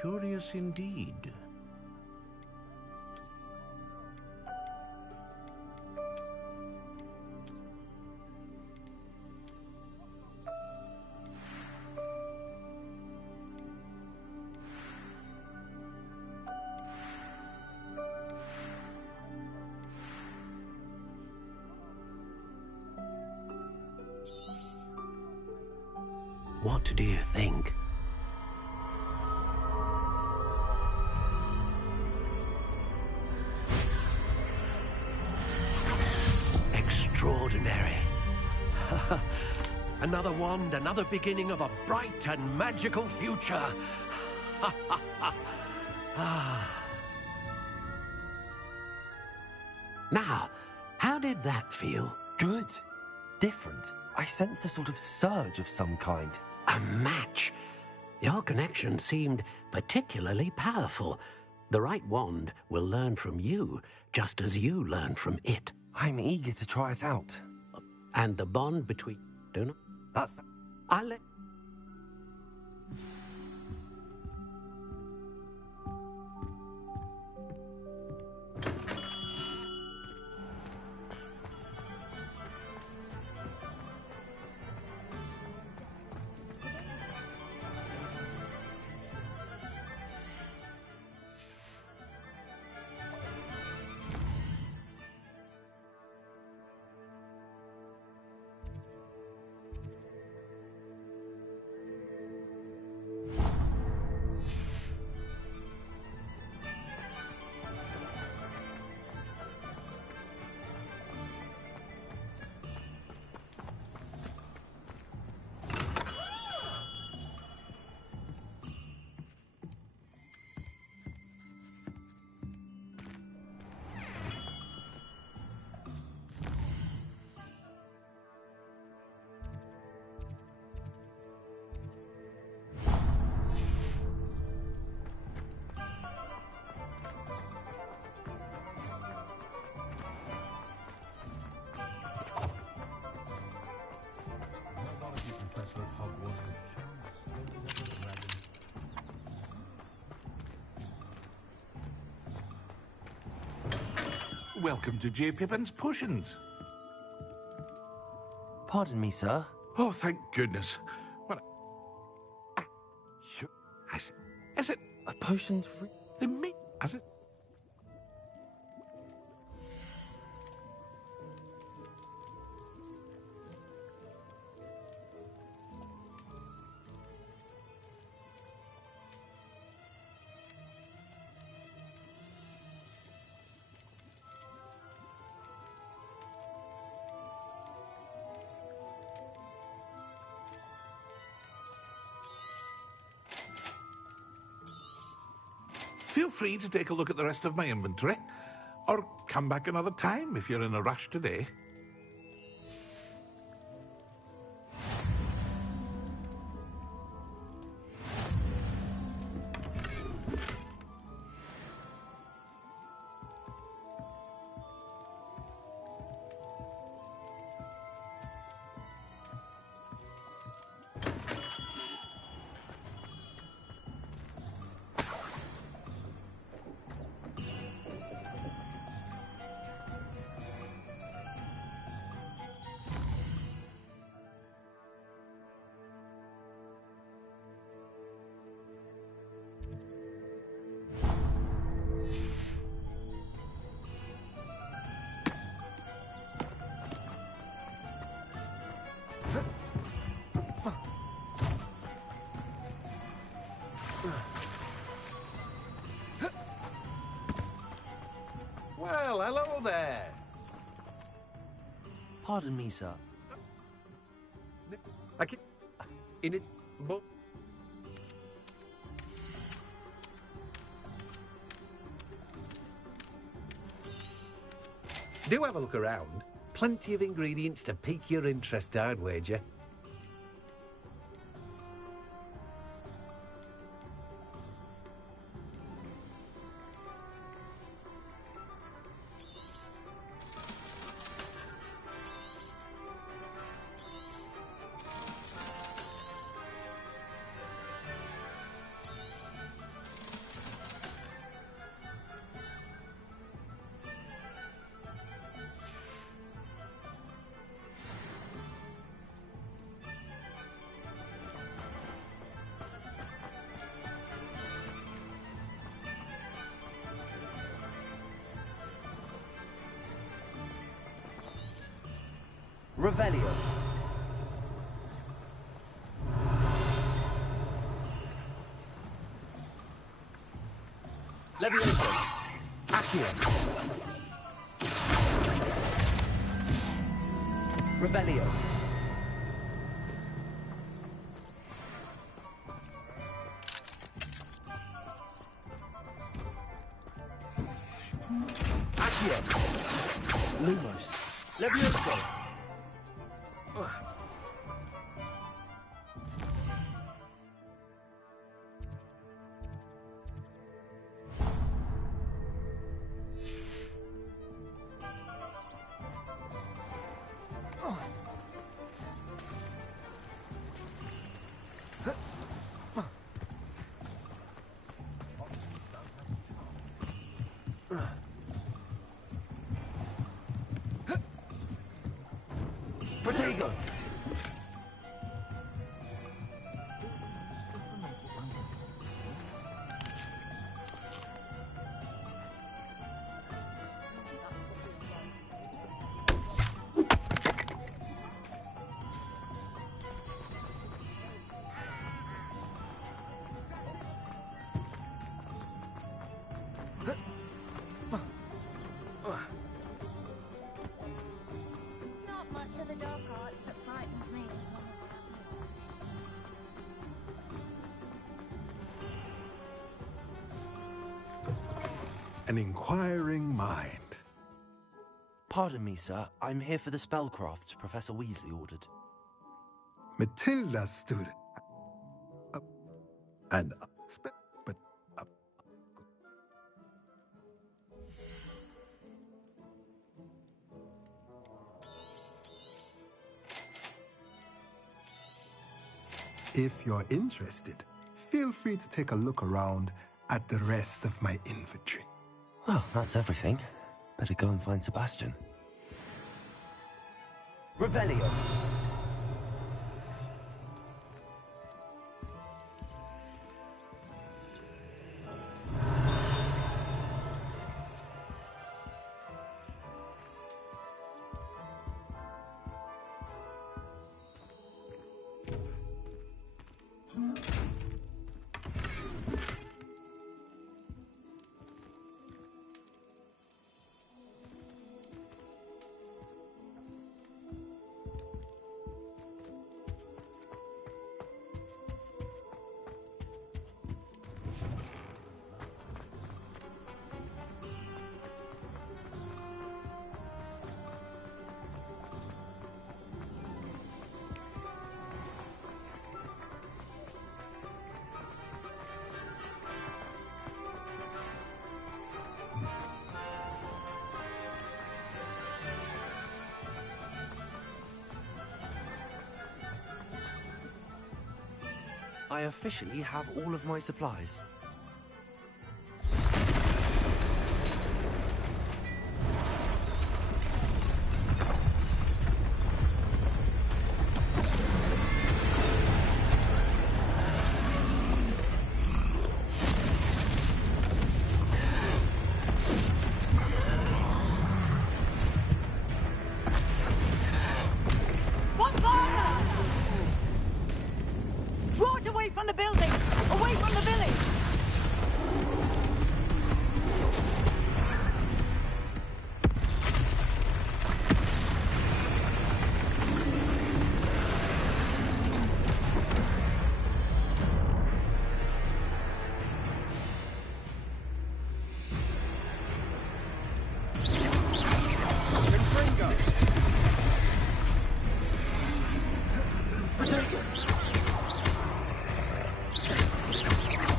Curious indeed. What do you think? Extraordinary. Another wand, another beginning of a bright and magical future. Now, how did that feel? Good. Different. I sensed a sort of surge of some kind. A match. Your connection seemed particularly powerful. The right wand will learn from you, just as you learn from it. I'm eager to try it out. And the bond between... Don't know. That's... I'll let... Welcome to J. Pippin's Potions. Pardon me, sir. Oh, thank goodness. What? Is it? Potions? The meat? Is it? Feel free to take a look at the rest of my inventory, or come back another time if you're in a rush today. Well, hello there. Pardon me, sir. I can... In it... But... Do have a look around. Plenty of ingredients to pique your interest, I'd wager. Revelio. Levioso. Accio. Revelio. Accio. Lumos. Levioso. Protego. Not much of the dark arts that frightens me. An inquiring mind. Pardon me, sir. I'm here for the spellcrafts Professor Weasley ordered. Matilda's student. And but if you're interested, feel free to take a look around at the rest of my inventory. Well, that's everything. Better go and find Sebastian. Revelio. I officially have all of my supplies. Draw it away from the building! Away from the village!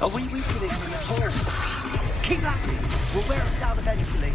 Are we weakening them at all? Keep at it! We'll wear us down eventually.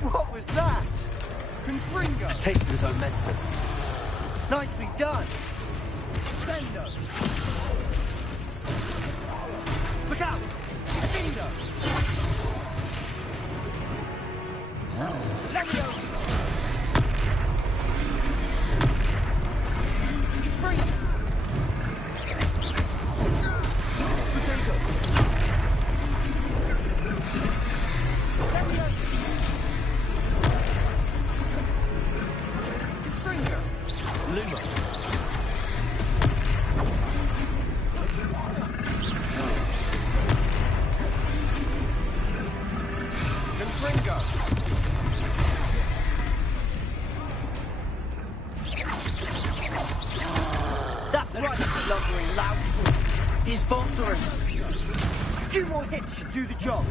What was that? Confringo! A taste of his own medicine. Nicely done! Sendo! Look out! Findo! Levioso! Confringo! Potato! Levioso! Luma. Confringo. That's right, lumbering lout. He's faltering. A few more hits should do the job.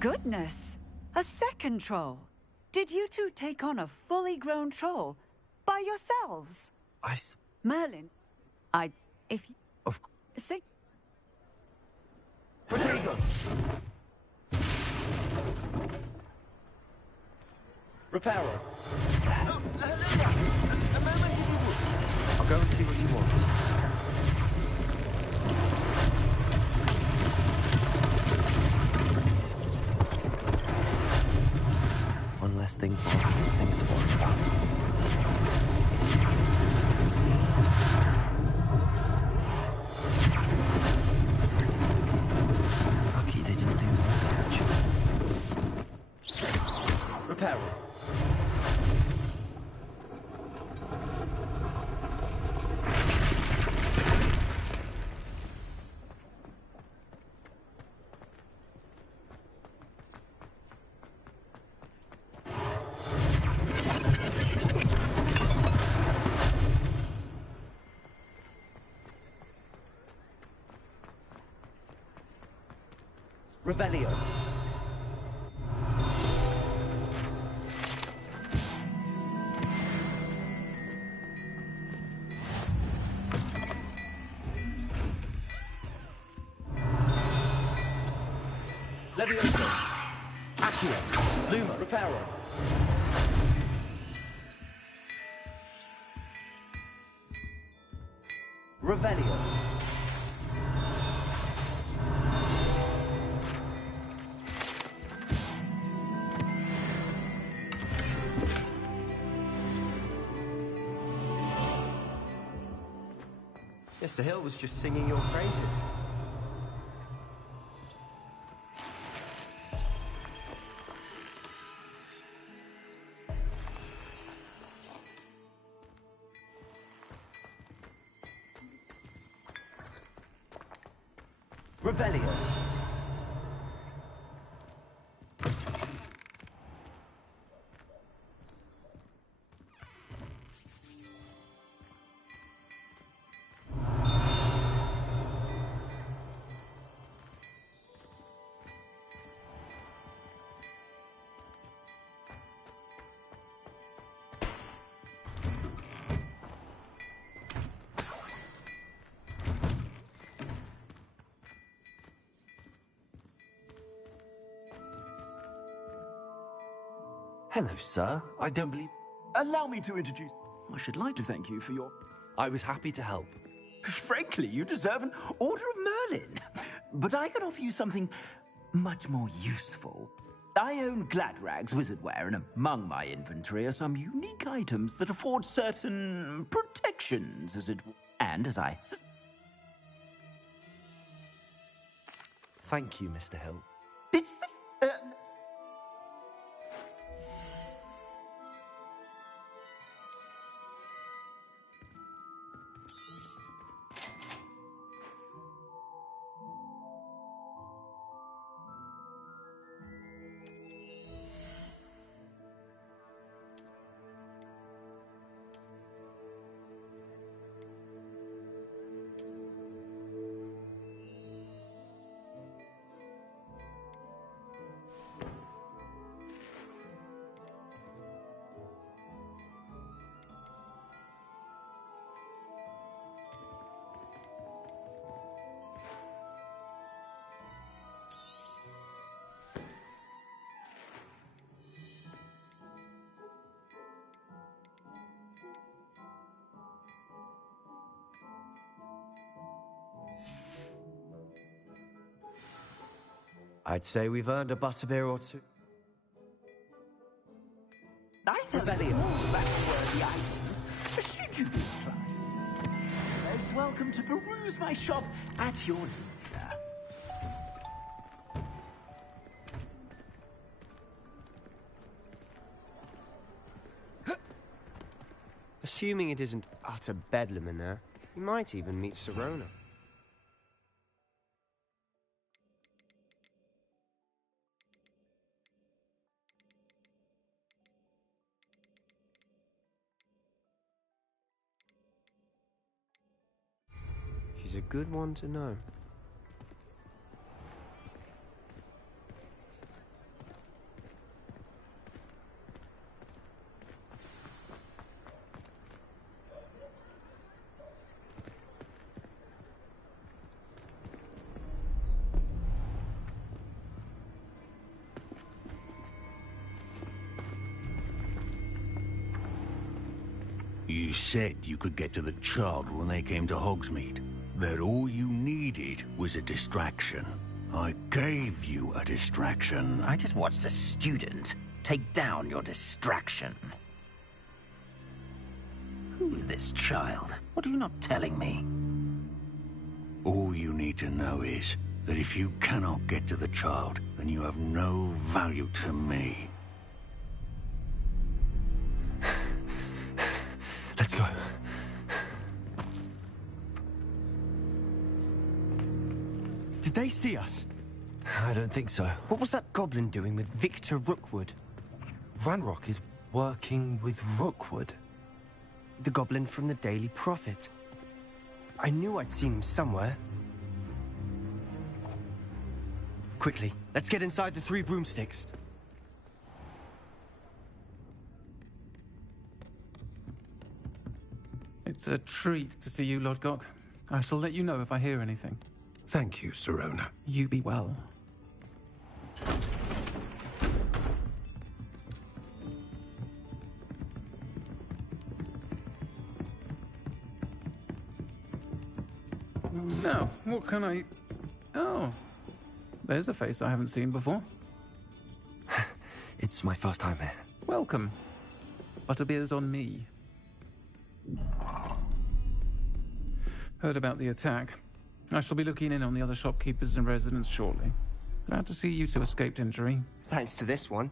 Goodness! A second troll! Did you two take on a fully grown troll? By yourselves? Merlin, if you... Of... See? Potato! Reparo! go and see what you want. One less thing for Officer Singer to worry about. Lucky they didn't do more damage. Repair. Revelio. Levioso. Accio. Luma. Reparo. Revelio. Mr. Hill was just singing your praises. Revelio. Hello, sir. I don't believe... Allow me to introduce... I should like to thank you for your... I was happy to help. Frankly, you deserve an Order of Merlin. But I can offer you something much more useful. I own Gladrag's wizardware, and among my inventory are some unique items that afford certain protections, as it... And as I... Thank you, Mr. Hill. It's the... I'd say we've earned a butterbeer or two. I sell more battle-worthy items, should you be inclined. Most welcome to peruse my shop at your leisure. Assuming it isn't utter bedlam in there, you might even meet Sirona. She's a good one to know. You said you could get to the child when they came to Hogsmeade. That all you needed was a distraction. I gave you a distraction. I just watched a student take down your distraction. Who's this child? What are you not telling me? All you need to know is that if you cannot get to the child, then you have no value to me. Let's go. Did they see us? I don't think so. What was that goblin doing with Victor Rookwood? Ranrock is working with Rookwood. The goblin from the Daily Prophet. I knew I'd seen him somewhere. Quickly, let's get inside the 3 broomsticks. It's a treat to see you, Lodgok. I shall let you know if I hear anything. Thank you, Sirona. You be well. Now, what can I... Oh, there's a face I haven't seen before. It's my first time here. Welcome. Butterbeer's on me. Heard about the attack. I shall be looking in on the other shopkeepers and residents shortly. Glad to see you two escaped injury. Thanks to this one.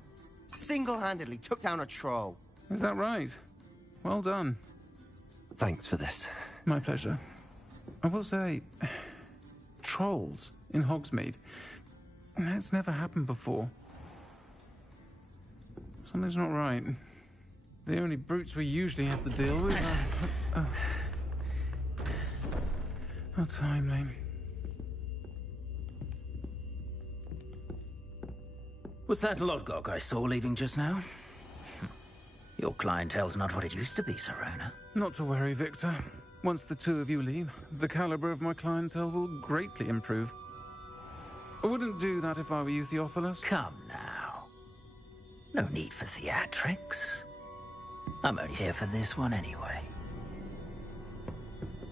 Single-handedly took down a troll. Is that right? Well done. Thanks for this. My pleasure. I will say, trolls in Hogsmeade. That's never happened before. Something's not right. The only brutes we usually have to deal with are... How timely. Was that Lodgok I saw leaving just now? Your clientele's not what it used to be, Sirona. Not to worry, Victor. Once the two of you leave, the caliber of my clientele will greatly improve. I wouldn't do that if I were you, Theophilus. Come now. No need for theatrics. I'm only here for this one anyway.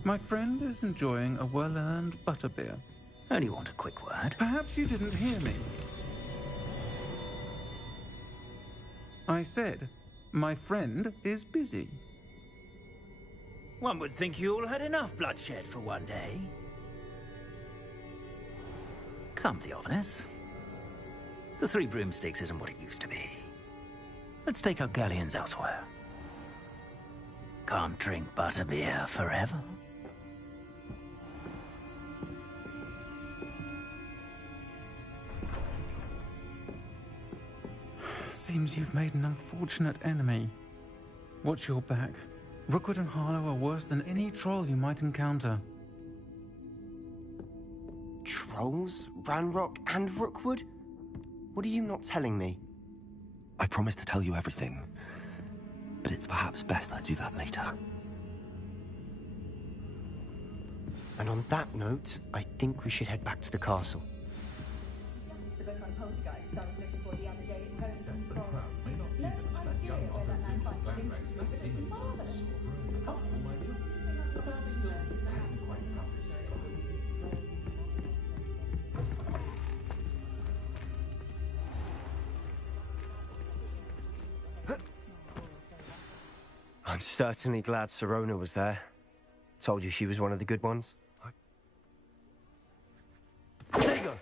My friend is enjoying a well-earned butterbeer. Only want a quick word. Perhaps you didn't hear me. I said, my friend is busy. One would think you all had enough bloodshed for one day. Come, Theophilus. The 3 broomsticks isn't what it used to be. Let's take our galleons elsewhere. Can't drink butterbeer forever. Seems you've made an unfortunate enemy. Watch your back. Rookwood and Harlow are worse than any troll you might encounter. Trolls? Ranrock and Rookwood? What are you not telling me? I promise to tell you everything, but it's perhaps best I do that later. And on that note, I think we should head back to the castle. The book on poltergeists I was looking for the other day at Holmes' Forest. No idea where that man finds his interview, but it's marvellous. I'm certainly glad Sirona was there. Told you she was one of the good ones. There you go.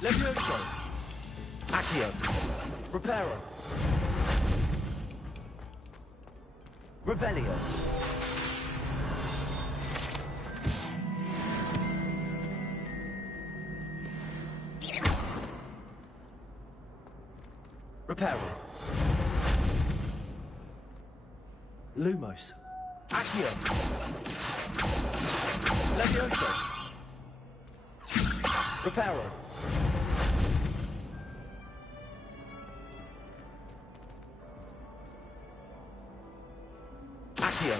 Levioso. Accio. Reparo. Revelio. Reparo. Lumos. Accio. Levioso. Reparo. Accio.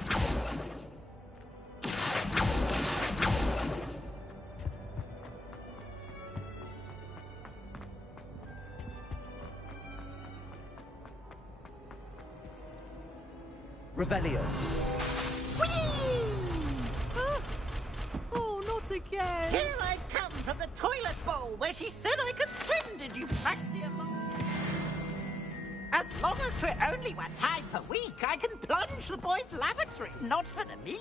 Revelio. Oh, not again! Here I've come from the toilet bowl where she said I could swim, did you fancy a long... As long as 'twere only one time per week, I can plunge the boys' lavatory, not for the meek.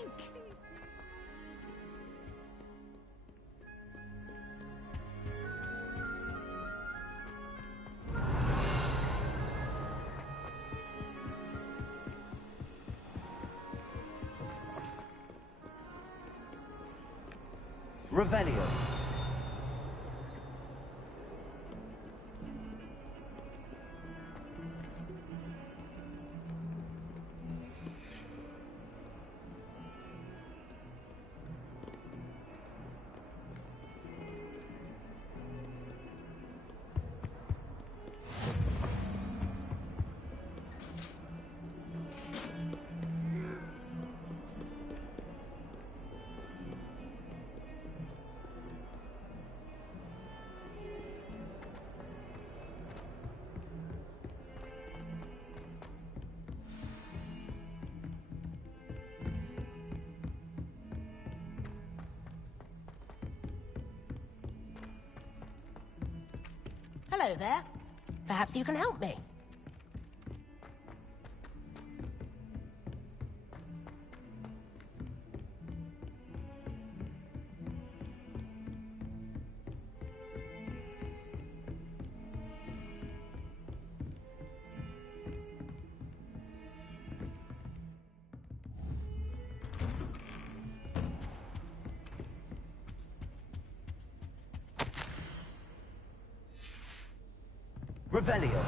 Revelio. Hello there. Perhaps you can help me. Revelio.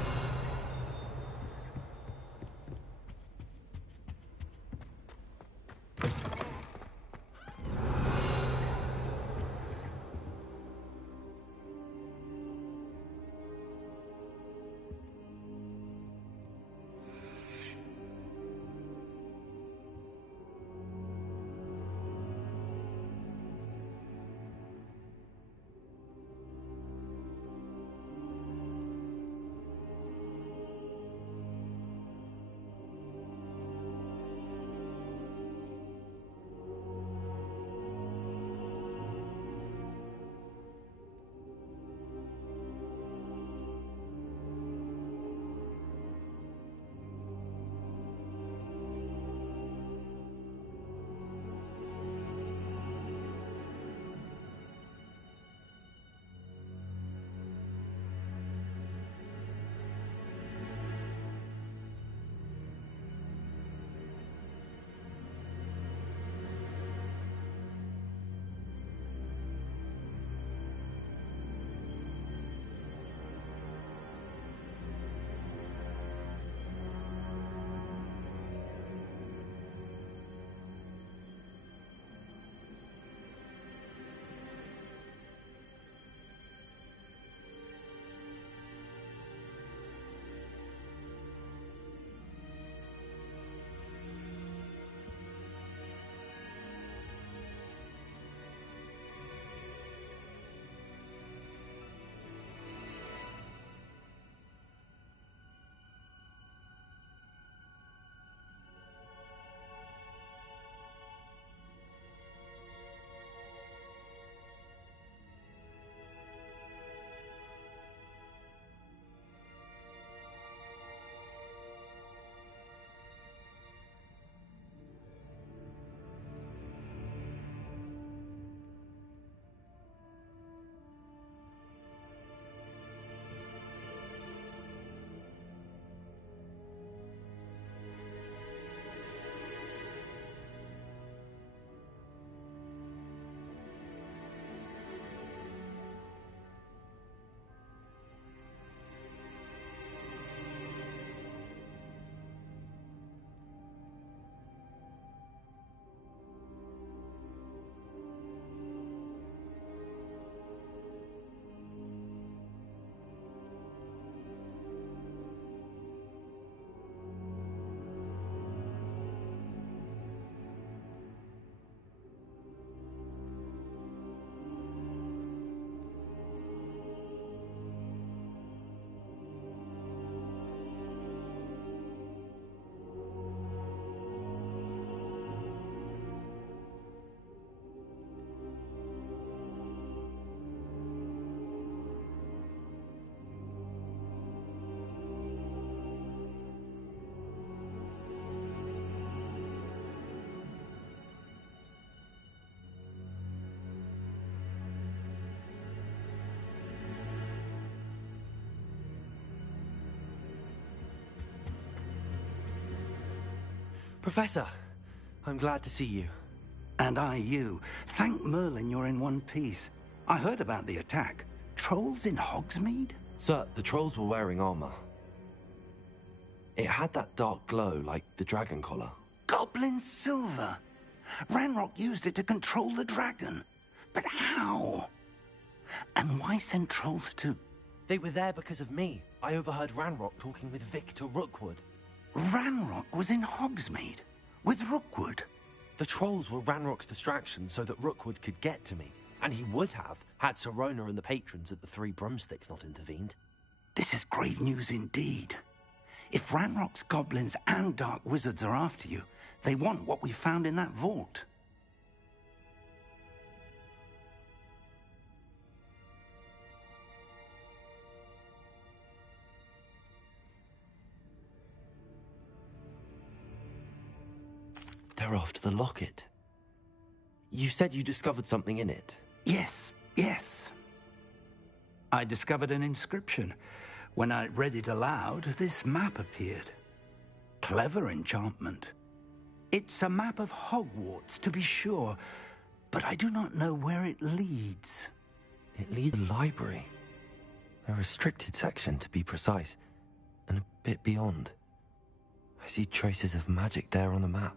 Professor, I'm glad to see you. And I you. Thank Merlin you're in one piece. I heard about the attack. Trolls in Hogsmeade? Sir, the trolls were wearing armor. It had that dark glow like the dragon collar. Goblin silver. Ranrock used it to control the dragon. But how? And why send trolls too? They were there because of me. I overheard Ranrock talking with Victor Rookwood. Ranrock was in Hogsmeade? With Rookwood? The trolls were Ranrock's distraction so that Rookwood could get to me. And he would have, had Sirona and the patrons at the Three Broomsticks not intervened. This is grave news indeed. If Ranrock's goblins and dark wizards are after you, they want what we found in that vault. They're after the locket. You said you discovered something in it. Yes. I discovered an inscription. When I read it aloud, this map appeared. Clever enchantment. It's a map of Hogwarts, to be sure, but I do not know where it leads. It leads to the library. A restricted section, to be precise, and a bit beyond. I see traces of magic there on the map.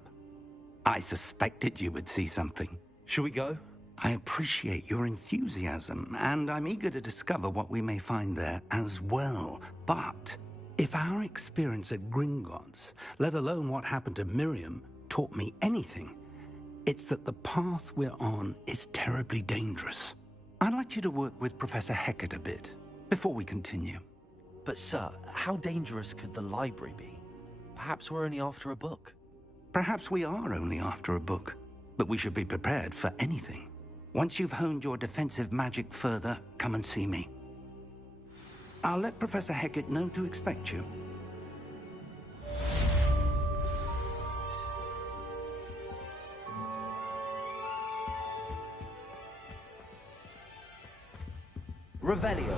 I suspected you would see something. Shall we go? I appreciate your enthusiasm, and I'm eager to discover what we may find there as well. But if our experience at Gringotts, let alone what happened to Miriam, taught me anything, it's that the path we're on is terribly dangerous. I'd like you to work with Professor Hecat a bit before we continue. But sir, how dangerous could the library be? Perhaps we're only after a book. Perhaps we are only after a book, but we should be prepared for anything. Once you've honed your defensive magic further, come and see me. I'll let Professor Hecat know to expect you. Revelio.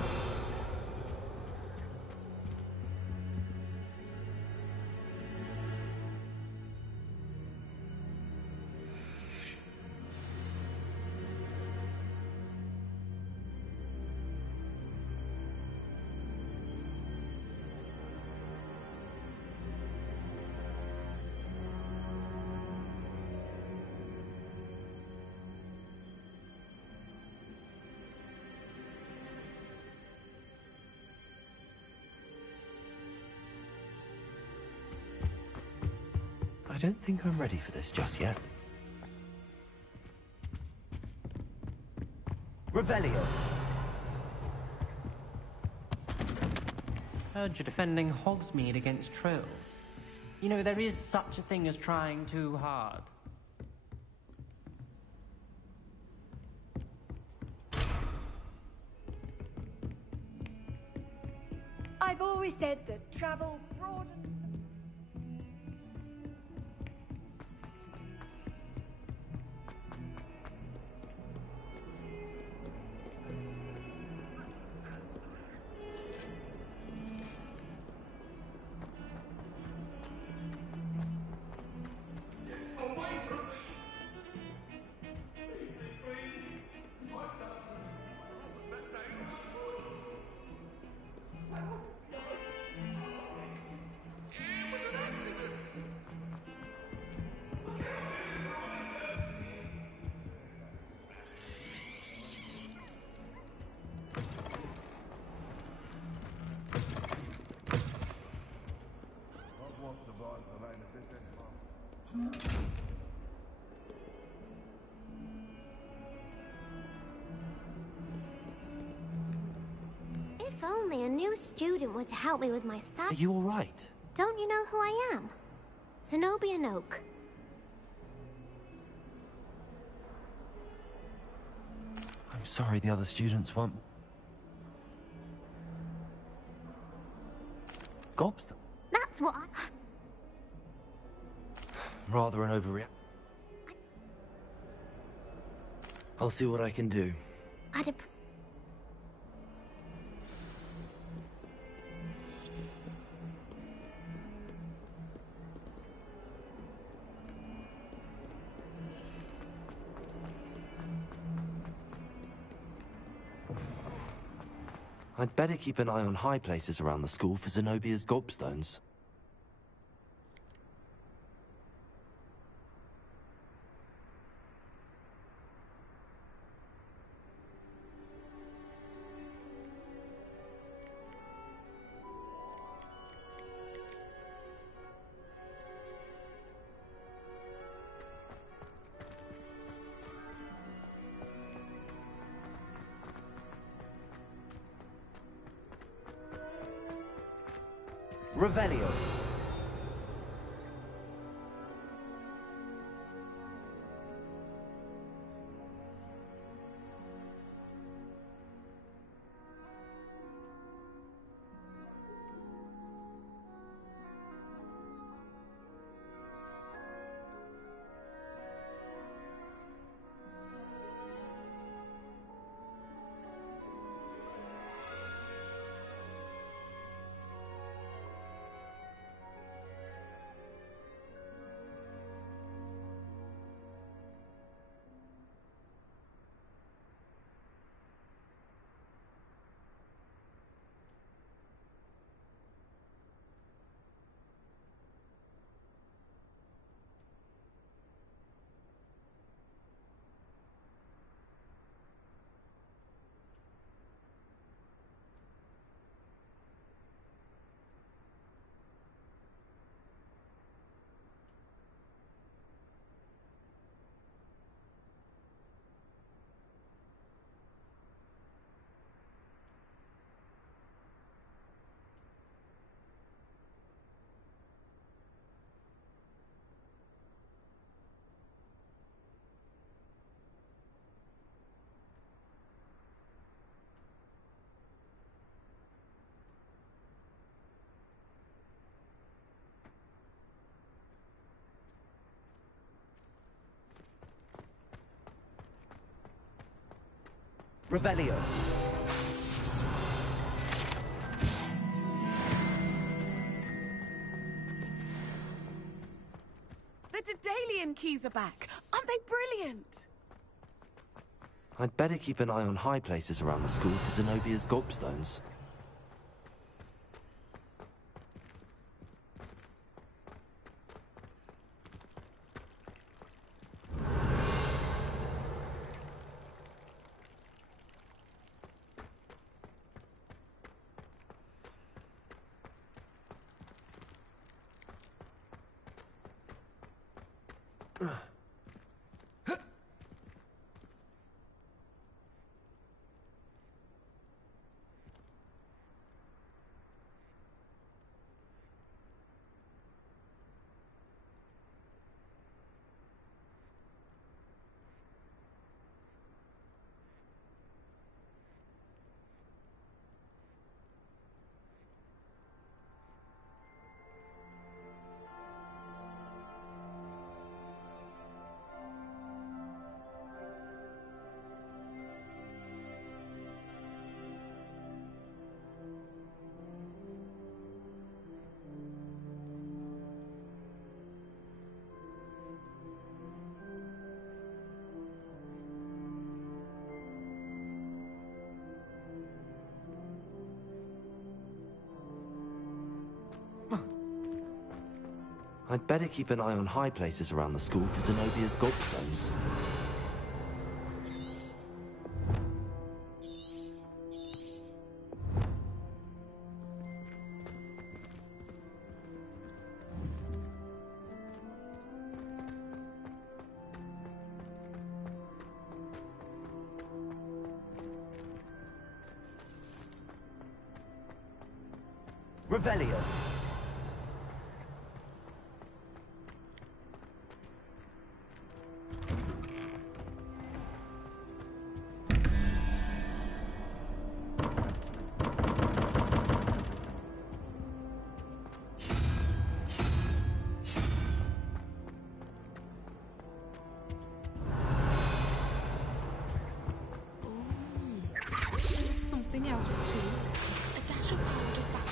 I don't think I'm ready for this just yet. Revelio. Heard you're defending Hogsmeade against trolls. You know, there is such a thing as trying too hard. I've always said that travel broadens. If only a new student were to help me with my Are you all right? Don't you know who I am? Zenobia Noak. I'm sorry the other students weren't... Gobster? That's what I... Rather an overreact. I'll see what I can do. I'd better keep an eye on high places around the school for Zenobia's gobstones. Revelio. Revelio. The Daedalian keys are back. Aren't they brilliant? I'd better keep an eye on high places around the school for Zenobia's gobstones. I'd better keep an eye on high places around the school for Zenobia's gobstones. Revelio. There's something else too. A dash of powdered wax.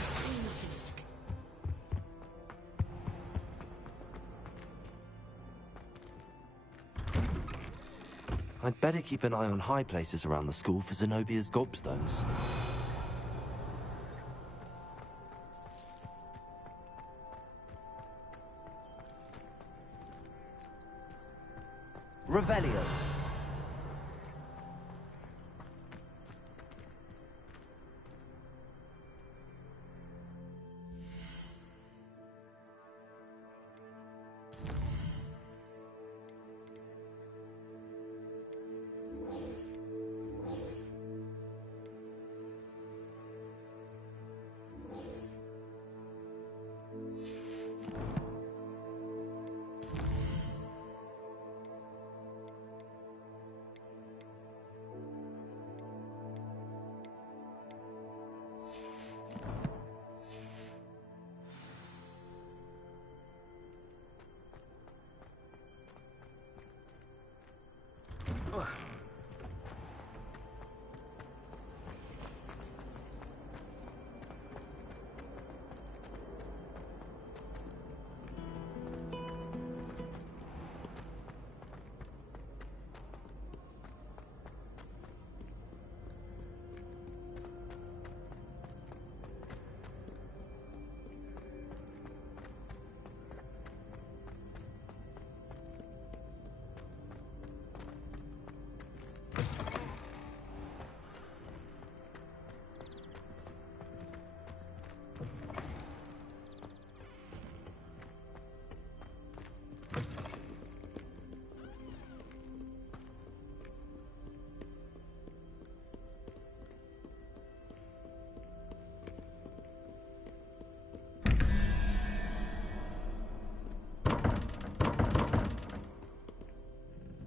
I'd better keep an eye on high places around the school for Zenobia's gobstones. Revelio.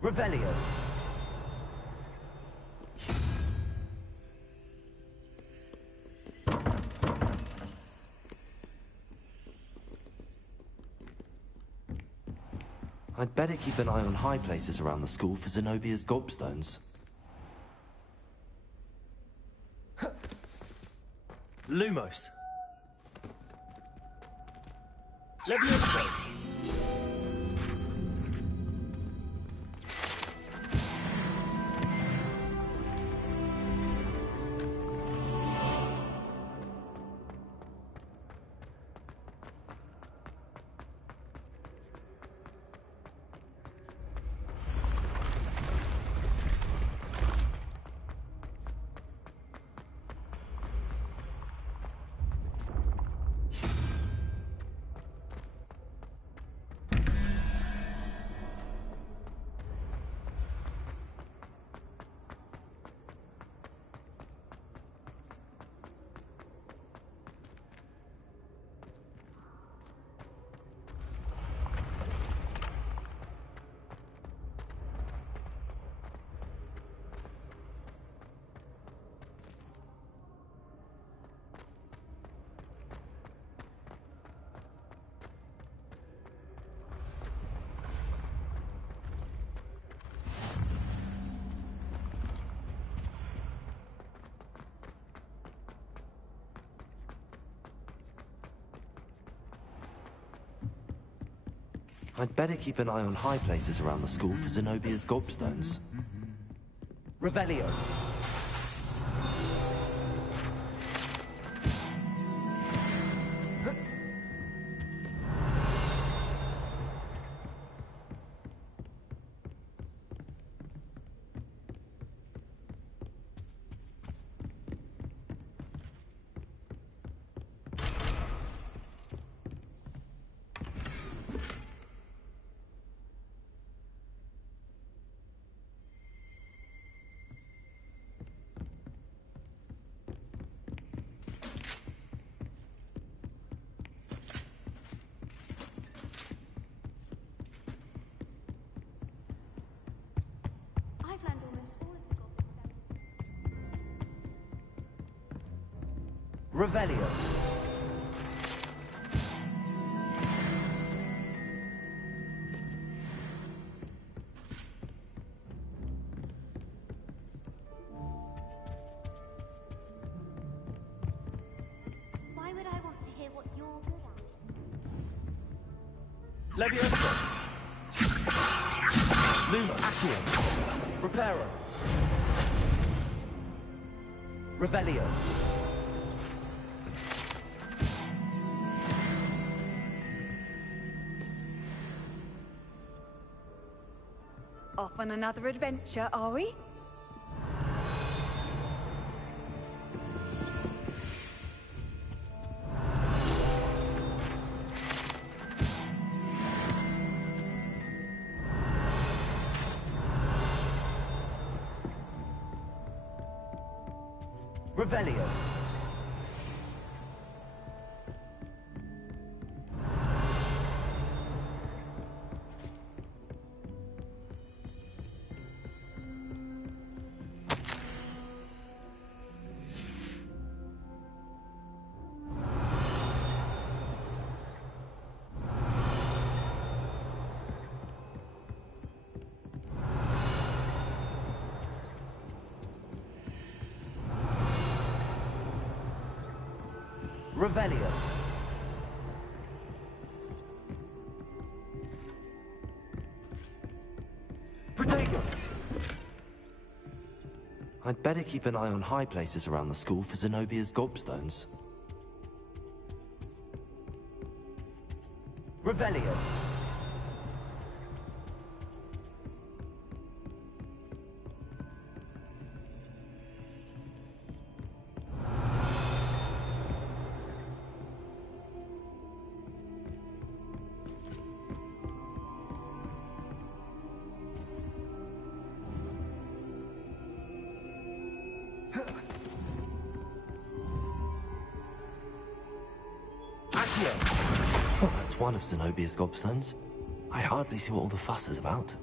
Revelio. I'd better keep an eye on high places around the school for Zenobia's gobstones. Lumos. Levioso. I'd better keep an eye on high places around the school for Zenobia's gobstones. Revelio. I've learned almost all of the goblin Revelio. Why would I want to hear what you're good at? Levioso. Lumos. Accio. Reparo. Revelio. Off on another adventure, are we? Revelio. Revelio. Protego! I'd better keep an eye on high places around the school for Zenobia's gobstones. Revelio. Well, that's one of Zenobia's gobstones. I hardly see what all the fuss is about.